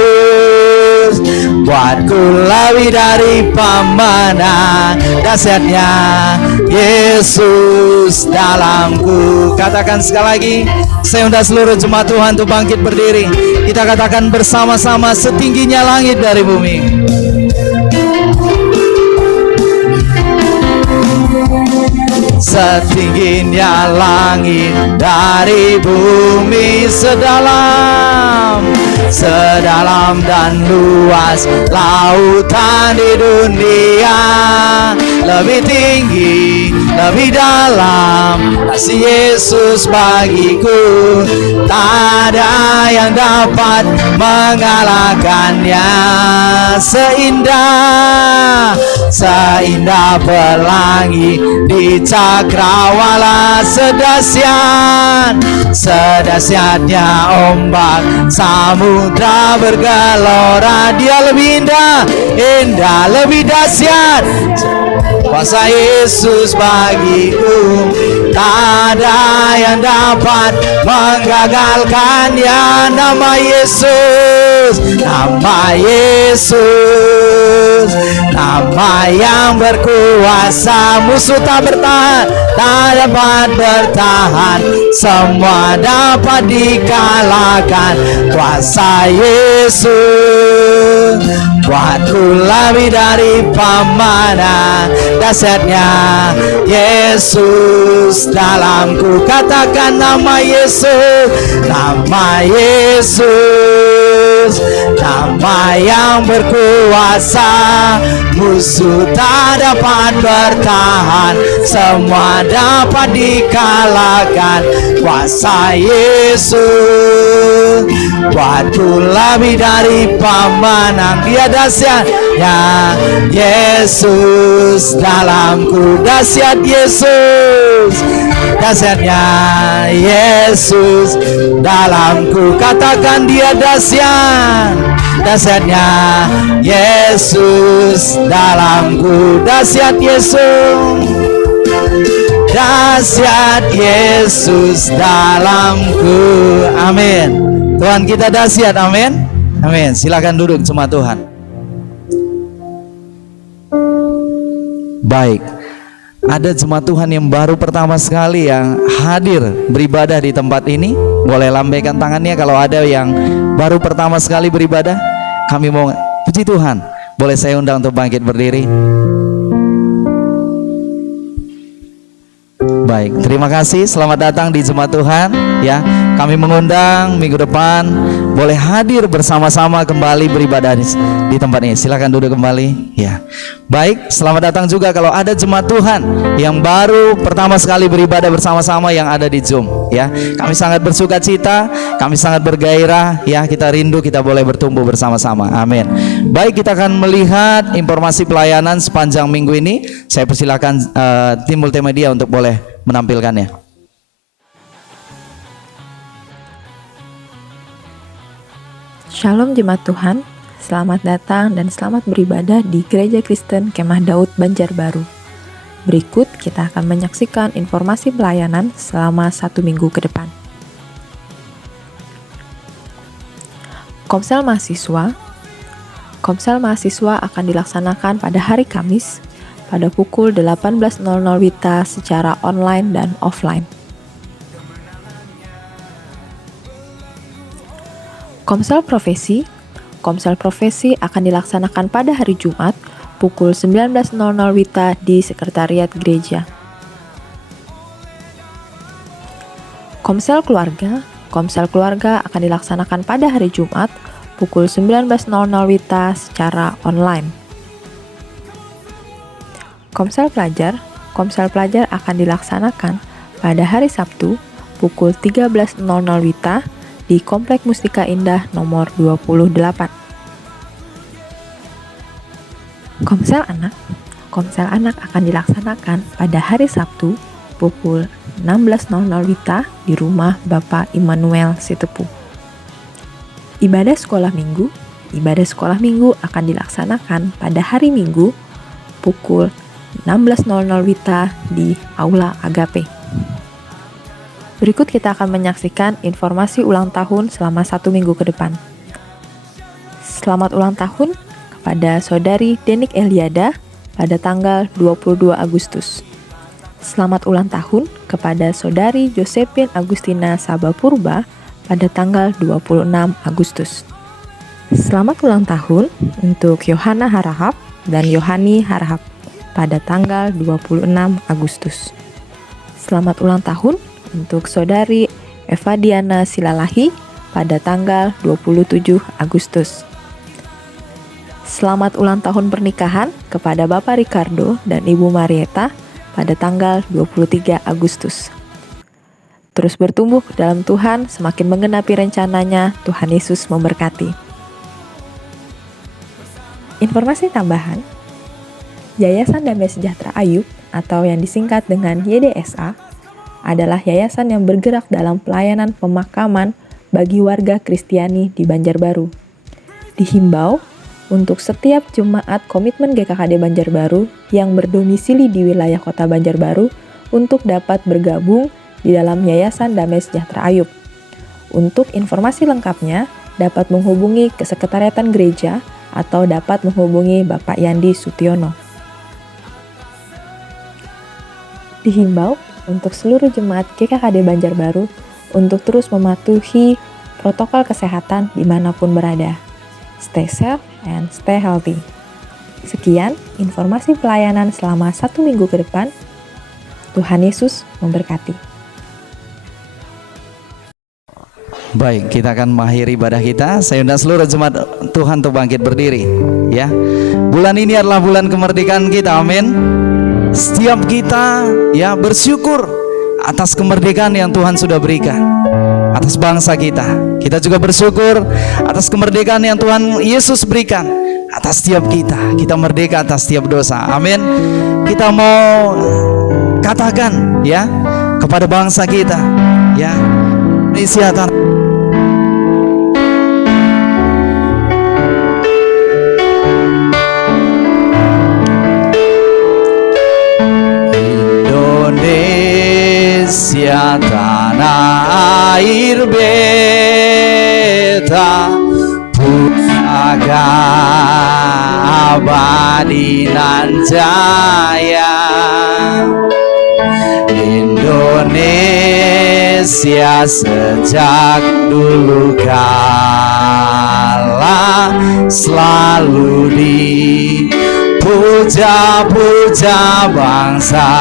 buatku lebih dari pemenang. Dahsyatnya Yesus dalamku. Katakan sekali lagi, saya undang seluruh jemaat Tuhan untuk bangkit berdiri. Kita katakan bersama-sama, setingginya langit dari bumi. Setingginya langit dari bumi, sedalam dan luas lautan di dunia. Lebih tinggi, lebih dalam kasih Yesus bagiku. Tak ada yang dapat mengalahkannya. seindah, seindah pelangi di cakrawala, sedahsyatnya ombak samudra bergelora. Dia lebih indah, lebih dahsyat. Kuasa Yesus bagiku, tak ada yang dapat menggagalkannya. Nama Yesus, nama Yesus, nama yang berkuasa. Musuh tak bertahan, tak dapat bertahan, semua dapat dikalahkan. Kuasa Yesus buatku lebih dari pemanah. Dahsyatnya Yesus dalamku. Katakan nama Yesus, nama Yesus, nama yang berkuasa. Musuh tak dapat bertahan, semua dapat dikalahkan. Kuasa Yesus buatku lebih dari pemenang. Dia dahsyatnya Yesus dalamku. Dahsyat Yesus, dahsyatnya Yesus dalamku. Katakan dia dahsyat, dahsyatnya Yesus dalamku. Dahsyat Yesus, dahsyat Yesus dalamku. Amin. Tuhan kita dahsyat, amin. Amin. Silakan duduk jemaat Tuhan. Baik. Ada jemaat Tuhan yang baru pertama sekali yang hadir beribadah di tempat ini. Boleh lambaikan tangannya kalau ada yang baru pertama sekali beribadah. Kami mau puji Tuhan. Boleh saya undang untuk bangkit berdiri. Baik, terima kasih. Selamat datang di jemaat Tuhan. Ya, kami mengundang minggu depan boleh hadir bersama-sama kembali beribadah di tempat ini. Silakan duduk kembali. Ya, baik. Selamat datang juga kalau ada jemaat Tuhan yang baru pertama sekali beribadah bersama-sama yang ada di Zoom. Ya, kami sangat bersuka cita, kami sangat bergairah. Ya, kita rindu kita boleh bertumbuh bersama-sama. Amin. Baik, kita akan melihat informasi pelayanan sepanjang minggu ini. Saya persilakan tim multimedia untuk boleh menampilkannya. Shalom jemaat Tuhan, selamat datang dan selamat beribadah di Gereja Kristen Kemah Daud Banjarbaru. Berikut kita akan menyaksikan informasi pelayanan selama 1 minggu ke depan. Komsel mahasiswa akan dilaksanakan pada hari Kamis pada pukul 18.00 WITA secara online dan offline. Komsel profesi akan dilaksanakan pada hari Jumat pukul 19.00 WITA di Sekretariat Gereja. Komsel keluarga akan dilaksanakan pada hari Jumat pukul 19.00 WITA secara online. Komsel pelajar akan dilaksanakan pada hari Sabtu pukul 13.00 WITA di Komplek Mustika Indah nomor 28. Komsel anak akan dilaksanakan pada hari Sabtu pukul 16.00 WITA di rumah Bapak Immanuel Sitepu. Ibadah sekolah minggu akan dilaksanakan pada hari Minggu pukul 16.00 WITA di Aula Agape. Berikut kita akan menyaksikan informasi ulang tahun selama 1 minggu ke depan. Selamat ulang tahun kepada Saudari Denik Eliada pada tanggal 22 Agustus. Selamat ulang tahun kepada Saudari Josephine Agustina Sabapurba pada tanggal 26 Agustus. Selamat ulang tahun untuk Yohana Harahap dan Yohani Harahap pada tanggal 26 Agustus. Selamat ulang tahun untuk Saudari Eva Diana Silalahi pada tanggal 27 Agustus. Selamat ulang tahun pernikahan kepada Bapak Ricardo dan Ibu Marieta pada tanggal 23 Agustus. Terus bertumbuh dalam Tuhan, semakin menggenapi rencananya. Tuhan Yesus memberkati. Informasi tambahan, Yayasan Damai Sejahtera Ayub atau yang disingkat dengan YDSA adalah yayasan yang bergerak dalam pelayanan pemakaman bagi warga Kristiani di Banjarbaru. Dihimbau untuk setiap jemaat komitmen GKKD Banjarbaru yang berdomisili di wilayah kota Banjarbaru untuk dapat bergabung di dalam Yayasan Damai Sejahtera Ayub. Untuk informasi lengkapnya dapat menghubungi ke Sekretariatan Gereja atau dapat menghubungi Bapak Yandi Sutiono. Dihimbau untuk seluruh jemaat GKKD Banjarbaru untuk terus mematuhi protokol kesehatan dimanapun berada. Stay safe and stay healthy. Sekian informasi pelayanan selama 1 minggu ke depan. Tuhan Yesus memberkati. Baik, kita akan mengakhiri ibadah kita. Saya undang seluruh jemaat Tuhan untuk bangkit berdiri, ya. Bulan ini adalah bulan kemerdekaan kita, amin. Setiap kita ya bersyukur atas kemerdekaan yang Tuhan sudah berikan atas bangsa kita. Kita juga bersyukur atas kemerdekaan yang Tuhan Yesus berikan atas setiap kita. Kita merdeka atas setiap dosa, amin. Kita mau katakan ya kepada bangsa kita, ya, Indonesia tanah air beta, pusaka abadi nan jaya. Indonesia sejak dulu kala selalu dipuja-puja bangsa.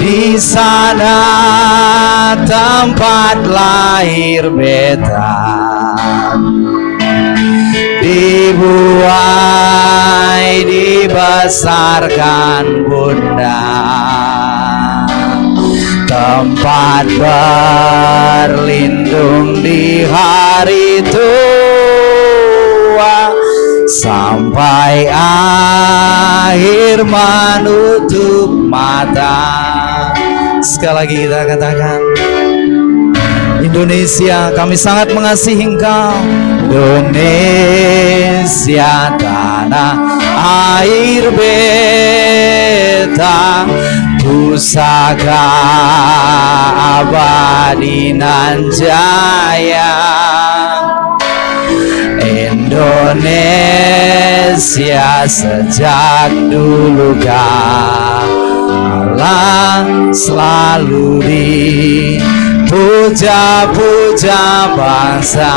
Di sana tempat lahir beta, dibuai dibesarkan bunda, tempat berlindung di hari tua, sampai akhir menutup mata. Sekali lagi kita katakan, Indonesia, kami sangat mengasihi Engkau. Indonesia tanah air beta, pusaka abadi nan jaya. Indonesia sejak dulu kala selalu dipuja-puja bangsa.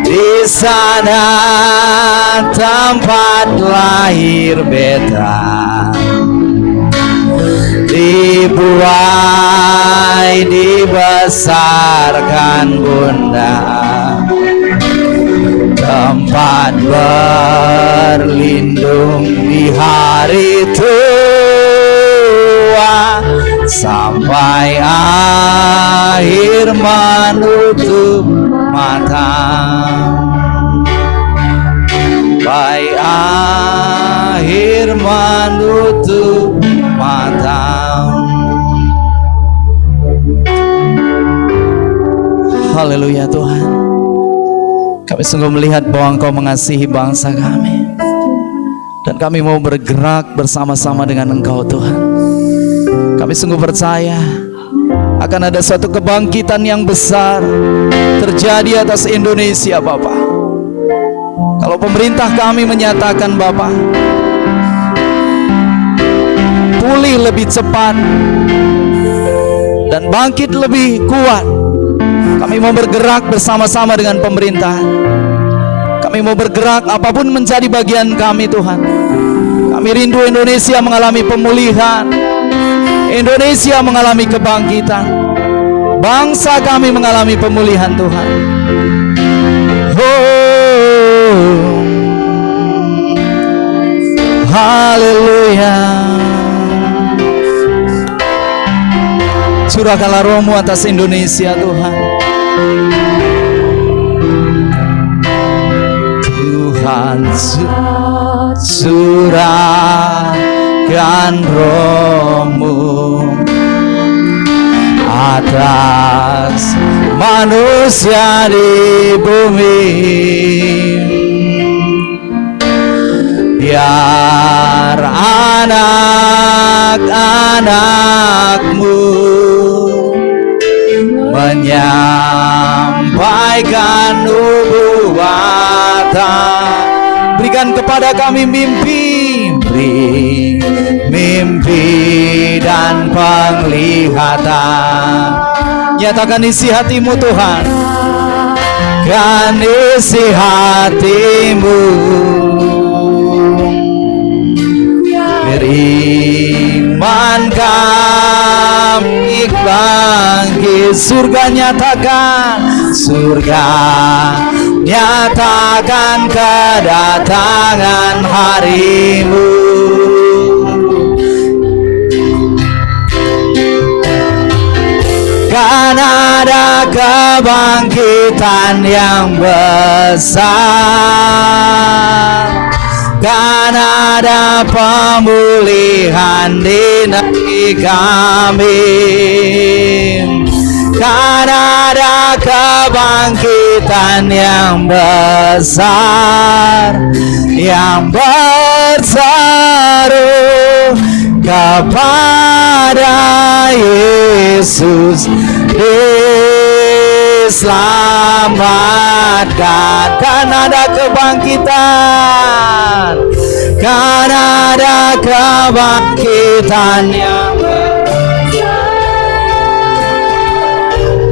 Di sana tempat lahir beta, dibuai dibesarkan bunda, tempat berlindung di hari tua, sampai akhir menutup mata. Sampai akhir menutup mata. Haleluya Tuhan, kami sungguh melihat bahwa Engkau mengasihi bangsa kami, dan kami mau bergerak bersama-sama dengan Engkau Tuhan. Kami sungguh percaya akan ada suatu kebangkitan yang besar terjadi atas Indonesia Bapa. Kalau pemerintah kami menyatakan Bapa, pulih lebih cepat dan bangkit lebih kuat, kami mau bergerak bersama-sama dengan pemerintah. Kami mau bergerak apapun menjadi bagian kami Tuhan. Kami rindu Indonesia mengalami pemulihan, Indonesia mengalami kebangkitan, bangsa kami mengalami pemulihan Tuhan. Oh, haleluya. Curahkanlah rohmu atas Indonesia Tuhan. Surahkan roh-Mu atas manusia di bumi, biar anak-anak-Mu menyampaikan nubuatan. Berikan kepada kami mimpi dan penglihatan. Nyatakan isi hati-Mu Tuhan, kan isi hati-Mu. Beriman kami bangkit, surga nyatakan, surga nyatakan kedatangan hari-Mu. Kan ada kebangkitan yang besar, kan ada pemulihan di negeri kami, kan ada kebangkitan yang besar, yang berseru kepada Yesus diselamatkan. Kan ada kebangkitan, kan ada kebangkitan yang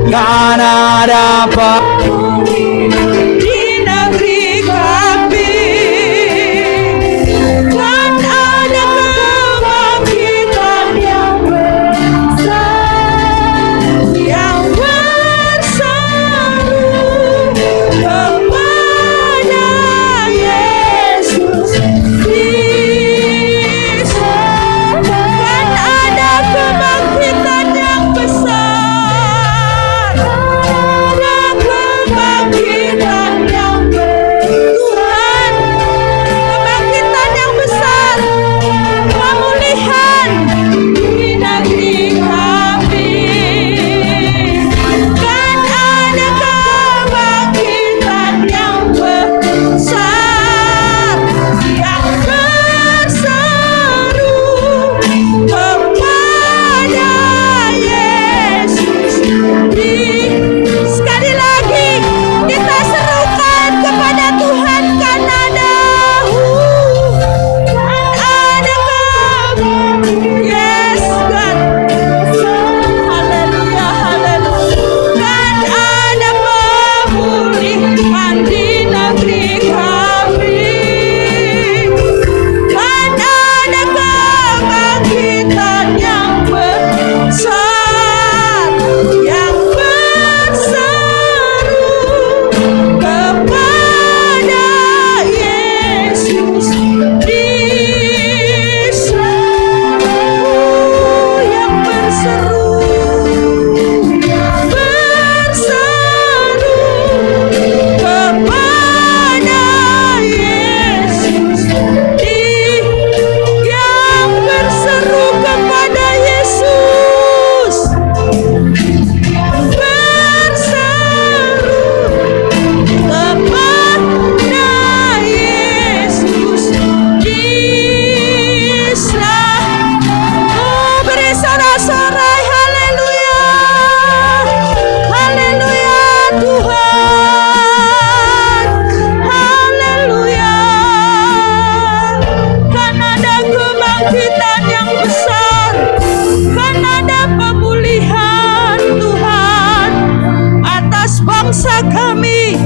kan ada di negeri kami, kan ada kebangkitan yang besar, yang berseru kepada Yesus diselamatkan. Kan ada kebangkitan yang besar, kebangkitan yang Tuhan, kebangkitan yang besar, pemulihan di negeri kami. Kan ada kebangkitan yang besar, yang berseru kepada Yesus. Sekali lagi kita serukan kepada Tuhan, kan ada yes God, haleluya haleluya, kan ada pemulihan di negeri kami, kan ada kebangkitan yang besar, yang berseru kepada Yesus diselamatkan. Yang berseru kepada Yesus, yang berseru kepada Yesus, berseru kepada Yesus diselamatkan. Oh, beri sorak-sorai haleluya, haleluya Tuhan, haleluya. Kan ada kebangkitan yang besar, kan ada pemulihan Tuhan atas bangsa kami,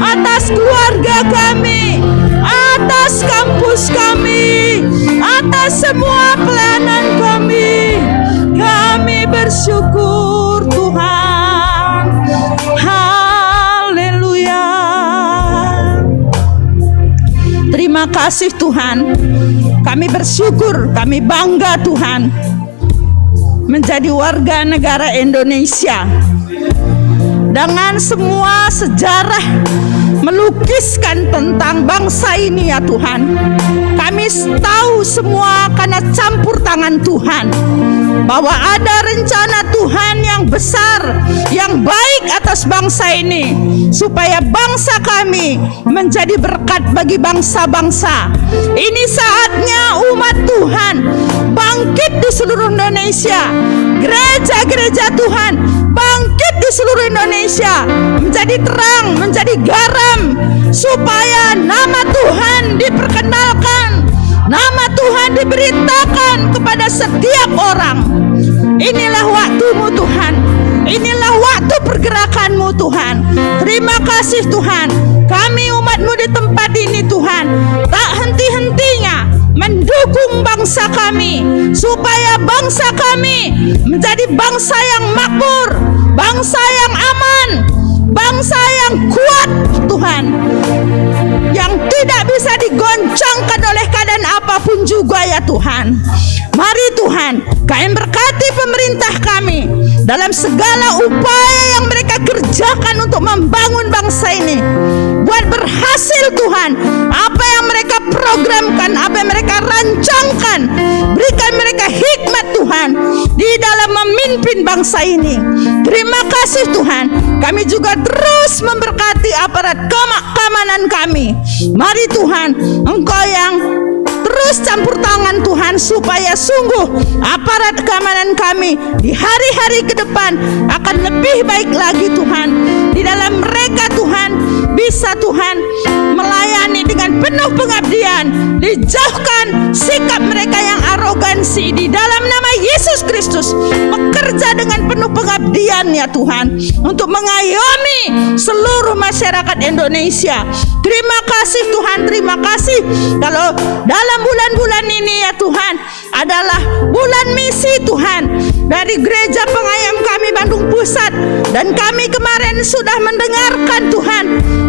atas keluarga kami, atas kampus kami, atas semua pelayanan kami. Kami bersyukur Tuhan, haleluya. Terima kasih Tuhan, kami bersyukur, kami bangga Tuhan menjadi warga negara Indonesia dengan semua sejarah melukiskan tentang bangsa ini ya Tuhan. Kami tahu semua karena campur tangan Tuhan, bahwa ada rencana Tuhan yang besar, yang baik atas bangsa ini, supaya bangsa kami menjadi berkat bagi bangsa-bangsa. Ini saatnya umat Tuhan bangkit di seluruh Indonesia. Gereja-gereja Tuhan bangkit di seluruh Indonesia, menjadi terang, menjadi garam, supaya nama Tuhan diperkenalkan, nama Tuhan diberitakan kepada setiap orang. Inilah waktumu Tuhan, inilah waktu pergerakanmu Tuhan. Terima kasih Tuhan, kami umat-Mu di tempat ini Tuhan, tak henti-hentinya mendukung bangsa kami, supaya bangsa kami menjadi bangsa yang makmur, bangsa yang aman, bangsa yang kuat Tuhan, yang tidak bisa digoncangkan oleh keadaan apapun juga ya Tuhan. Mari Tuhan, Kami berkati pemerintah kami dalam segala upaya yang mereka kerjakan untuk membangun bangsa ini. Buat berhasil Tuhan apa yang mereka programkan, apa yang mereka rancangkan. Berikan mereka hikmat Tuhan di dalam memimpin bangsa ini. Terima kasih Tuhan. Kami juga terus memberkati aparat keamanan kami. Mari Tuhan, Engkau yang terus campur tangan Tuhan, supaya sungguh aparat keamanan kami di hari-hari ke depan akan lebih baik lagi Tuhan. Di dalam mereka Tuhan bisa Tuhan melayani dengan penuh pengabdian. Dijauhkan sikap mereka yang arogansi. Di dalam nama Yesus Kristus bekerja dengan penuh pengabdian ya Tuhan, untuk mengayomi seluruh masyarakat Indonesia. Terima kasih Tuhan, terima kasih. Kalau dalam bulan-bulan ini ya Tuhan adalah bulan misi Tuhan dari Gereja Pengayom kami Bandung Pusat, dan kami kemarin sudah mendengarkan Tuhan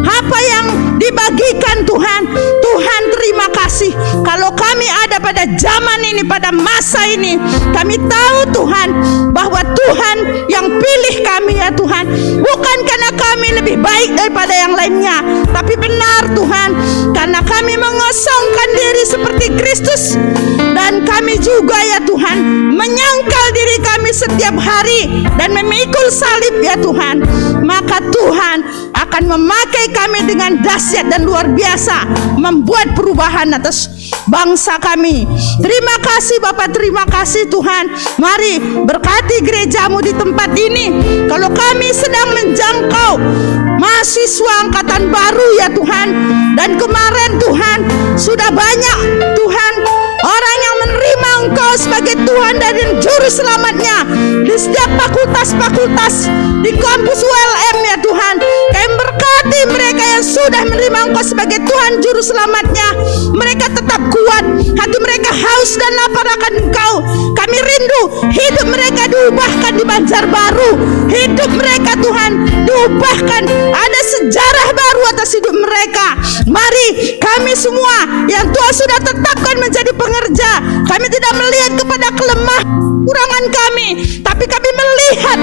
apa yang dibagikan Tuhan. Tuhan terima kasih. Kalau kami ada pada zaman ini, pada masa ini, kami tahu Tuhan bahwa Tuhan yang pilih kami ya Tuhan, bukan karena kami lebih baik daripada yang lainnya, tapi benar Tuhan karena kami mengosongkan diri seperti Kristus, dan kami juga ya Tuhan menyangkal diri kami setiap hari dan memikul salib ya Tuhan. Maka Tuhan akan memakai kami dengan dahsyat dan luar biasa, membuat perubahan atas bangsa kami. Terima kasih Bapak, terima kasih Tuhan. Mari berkati gerejamu di tempat ini. Kalau kami sedang menjangkau mahasiswa angkatan baru ya Tuhan, dan kemarin Tuhan sudah banyak Tuhan orang yang menerima Engkau sebagai Tuhan dan Juru Selamatnya di setiap fakultas-fakultas di kampus ULM ya Tuhan. Kami berkati mereka yang sudah menerima Engkau sebagai Tuhan Juru Selamatnya. Mereka tetap kuat, hati mereka haus dan lapar akan Engkau. Kami rindu hidup mereka diubahkan di Banjarbaru. Hidup mereka Tuhan diubahkan, ada sejarah baru atas hidup mereka. Mari kami semua yang Tuhan sudah tetapkan menjadi pengerja, kami tidak melihat kepada kelemah kurangan kami, tapi kami melihat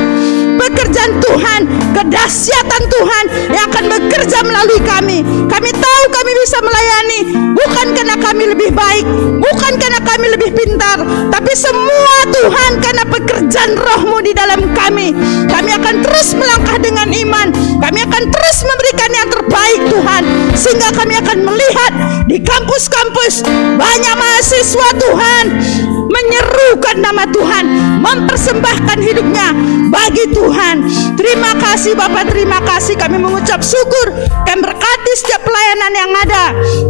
pekerjaan Tuhan, kedahsyatan Tuhan yang akan bekerja melalui kami. Kami tahu kami bisa melayani bukan karena kami lebih baik, bukan karena kami lebih pintar, tapi semua Tuhan karena pekerjaan Roh-Mu di dalam kami. Kami akan terus melangkah dengan iman, kami akan terus memberikan yang terbaik Tuhan, sehingga kami akan melihat di kampus-kampus banyak mahasiswa Tuhan menyerukan nama Tuhan, mempersembahkan hidupnya bagi Tuhan. Terima kasih Bapak, terima kasih. Kami mengucap syukur, kami berkati setiap pelayanan yang ada.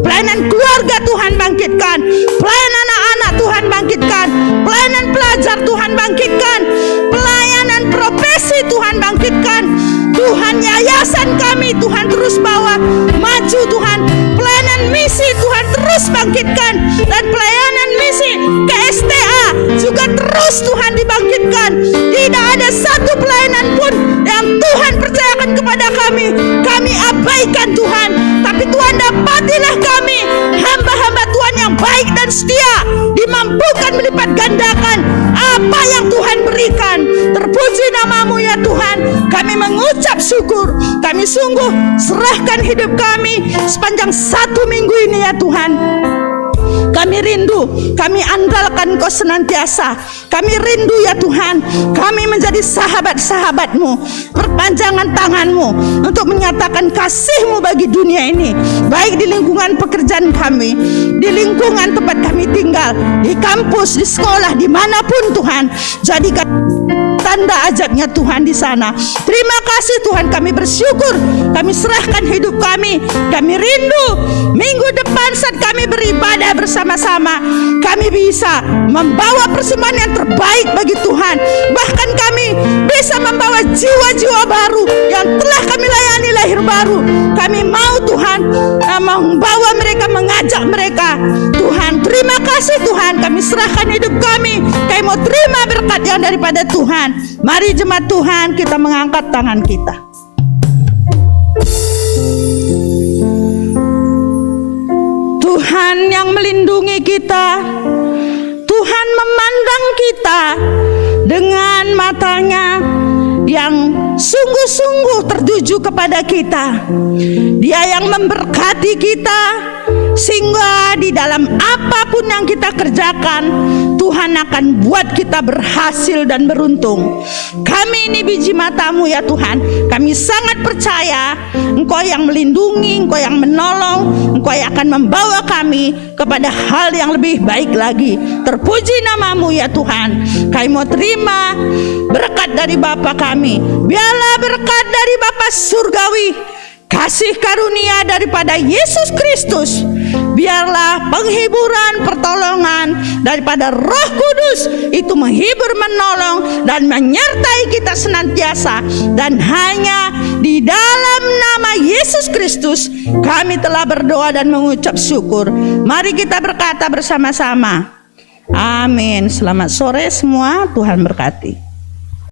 Pelayanan keluarga Tuhan bangkitkan, pelayanan anak-anak Tuhan bangkitkan, pelayanan pelajar Tuhan bangkitkan, pelayanan profesi Tuhan bangkitkan. Tuhan, yayasan kami Tuhan terus bawa maju Tuhan. Pelayanan misi Tuhan terus bangkitkan, dan pelayanan misi KSTA juga terus Tuhan dibangkitkan. Tidak ada satu pelayanan pun yang Tuhan percayakan kepada kami abaikan Tuhan. Tapi Tuhan, dapatilah kami hamba-hamba Tuhan yang baik dan setia, dimampukan melipat gandakan apa yang Tuhan beri berikan. Terpuji namamu ya Tuhan. Kami mengucap syukur. Kami sungguh serahkan hidup kami sepanjang 1 minggu ini ya Tuhan. Kami rindu, kami andalkan Kau senantiasa. Kami rindu ya Tuhan, kami menjadi sahabat-sahabat-Mu, perpanjangan tangan-Mu untuk menyatakan kasih-Mu bagi dunia ini, baik di lingkungan pekerjaan kami, di lingkungan tempat kami tinggal, di kampus, di sekolah, dimanapun Tuhan. Jadikan tanda ajaibnya Tuhan di sana. Terima kasih Tuhan, kami bersyukur. Kami serahkan hidup kami. Kami rindu minggu depan saat kami beribadah bersama-sama, kami bisa membawa persembahan yang terbaik bagi Tuhan. Bahkan kami bisa membawa jiwa-jiwa baru yang telah kami layani lahir baru. Kami mau Tuhan membawa mereka, mengajak mereka. Tuhan, terima kasih Tuhan. Kami serahkan hidup kami. Kami mau terima berkat yang daripada Tuhan. Mari jemaat Tuhan, kita mengangkat tangan kita. Tuhan yang melindungi kita, Tuhan memandang kita dengan matanya yang sungguh-sungguh tertuju kepada kita. Dia yang memberkati kita, sehingga di dalam apapun yang kita kerjakan, Tuhan akan buat kita berhasil dan beruntung. Kami ini biji mata-Mu ya Tuhan. Kami sangat percaya Engkau yang melindungi, Engkau yang menolong, Engkau yang akan membawa kami kepada hal yang lebih baik lagi. Terpuji namamu ya Tuhan. Kami mau terima berkat dari Bapa kami. Biarlah berkat dari Bapa surgawi, kasih karunia daripada Yesus Kristus, biarlah penghiburan, pertolongan daripada Roh Kudus itu menghibur, menolong, dan menyertai kita senantiasa. Dan hanya di dalam nama Yesus Kristus kami telah berdoa dan mengucap syukur. Mari kita berkata bersama-sama, amin. Selamat sore semua, Tuhan berkati.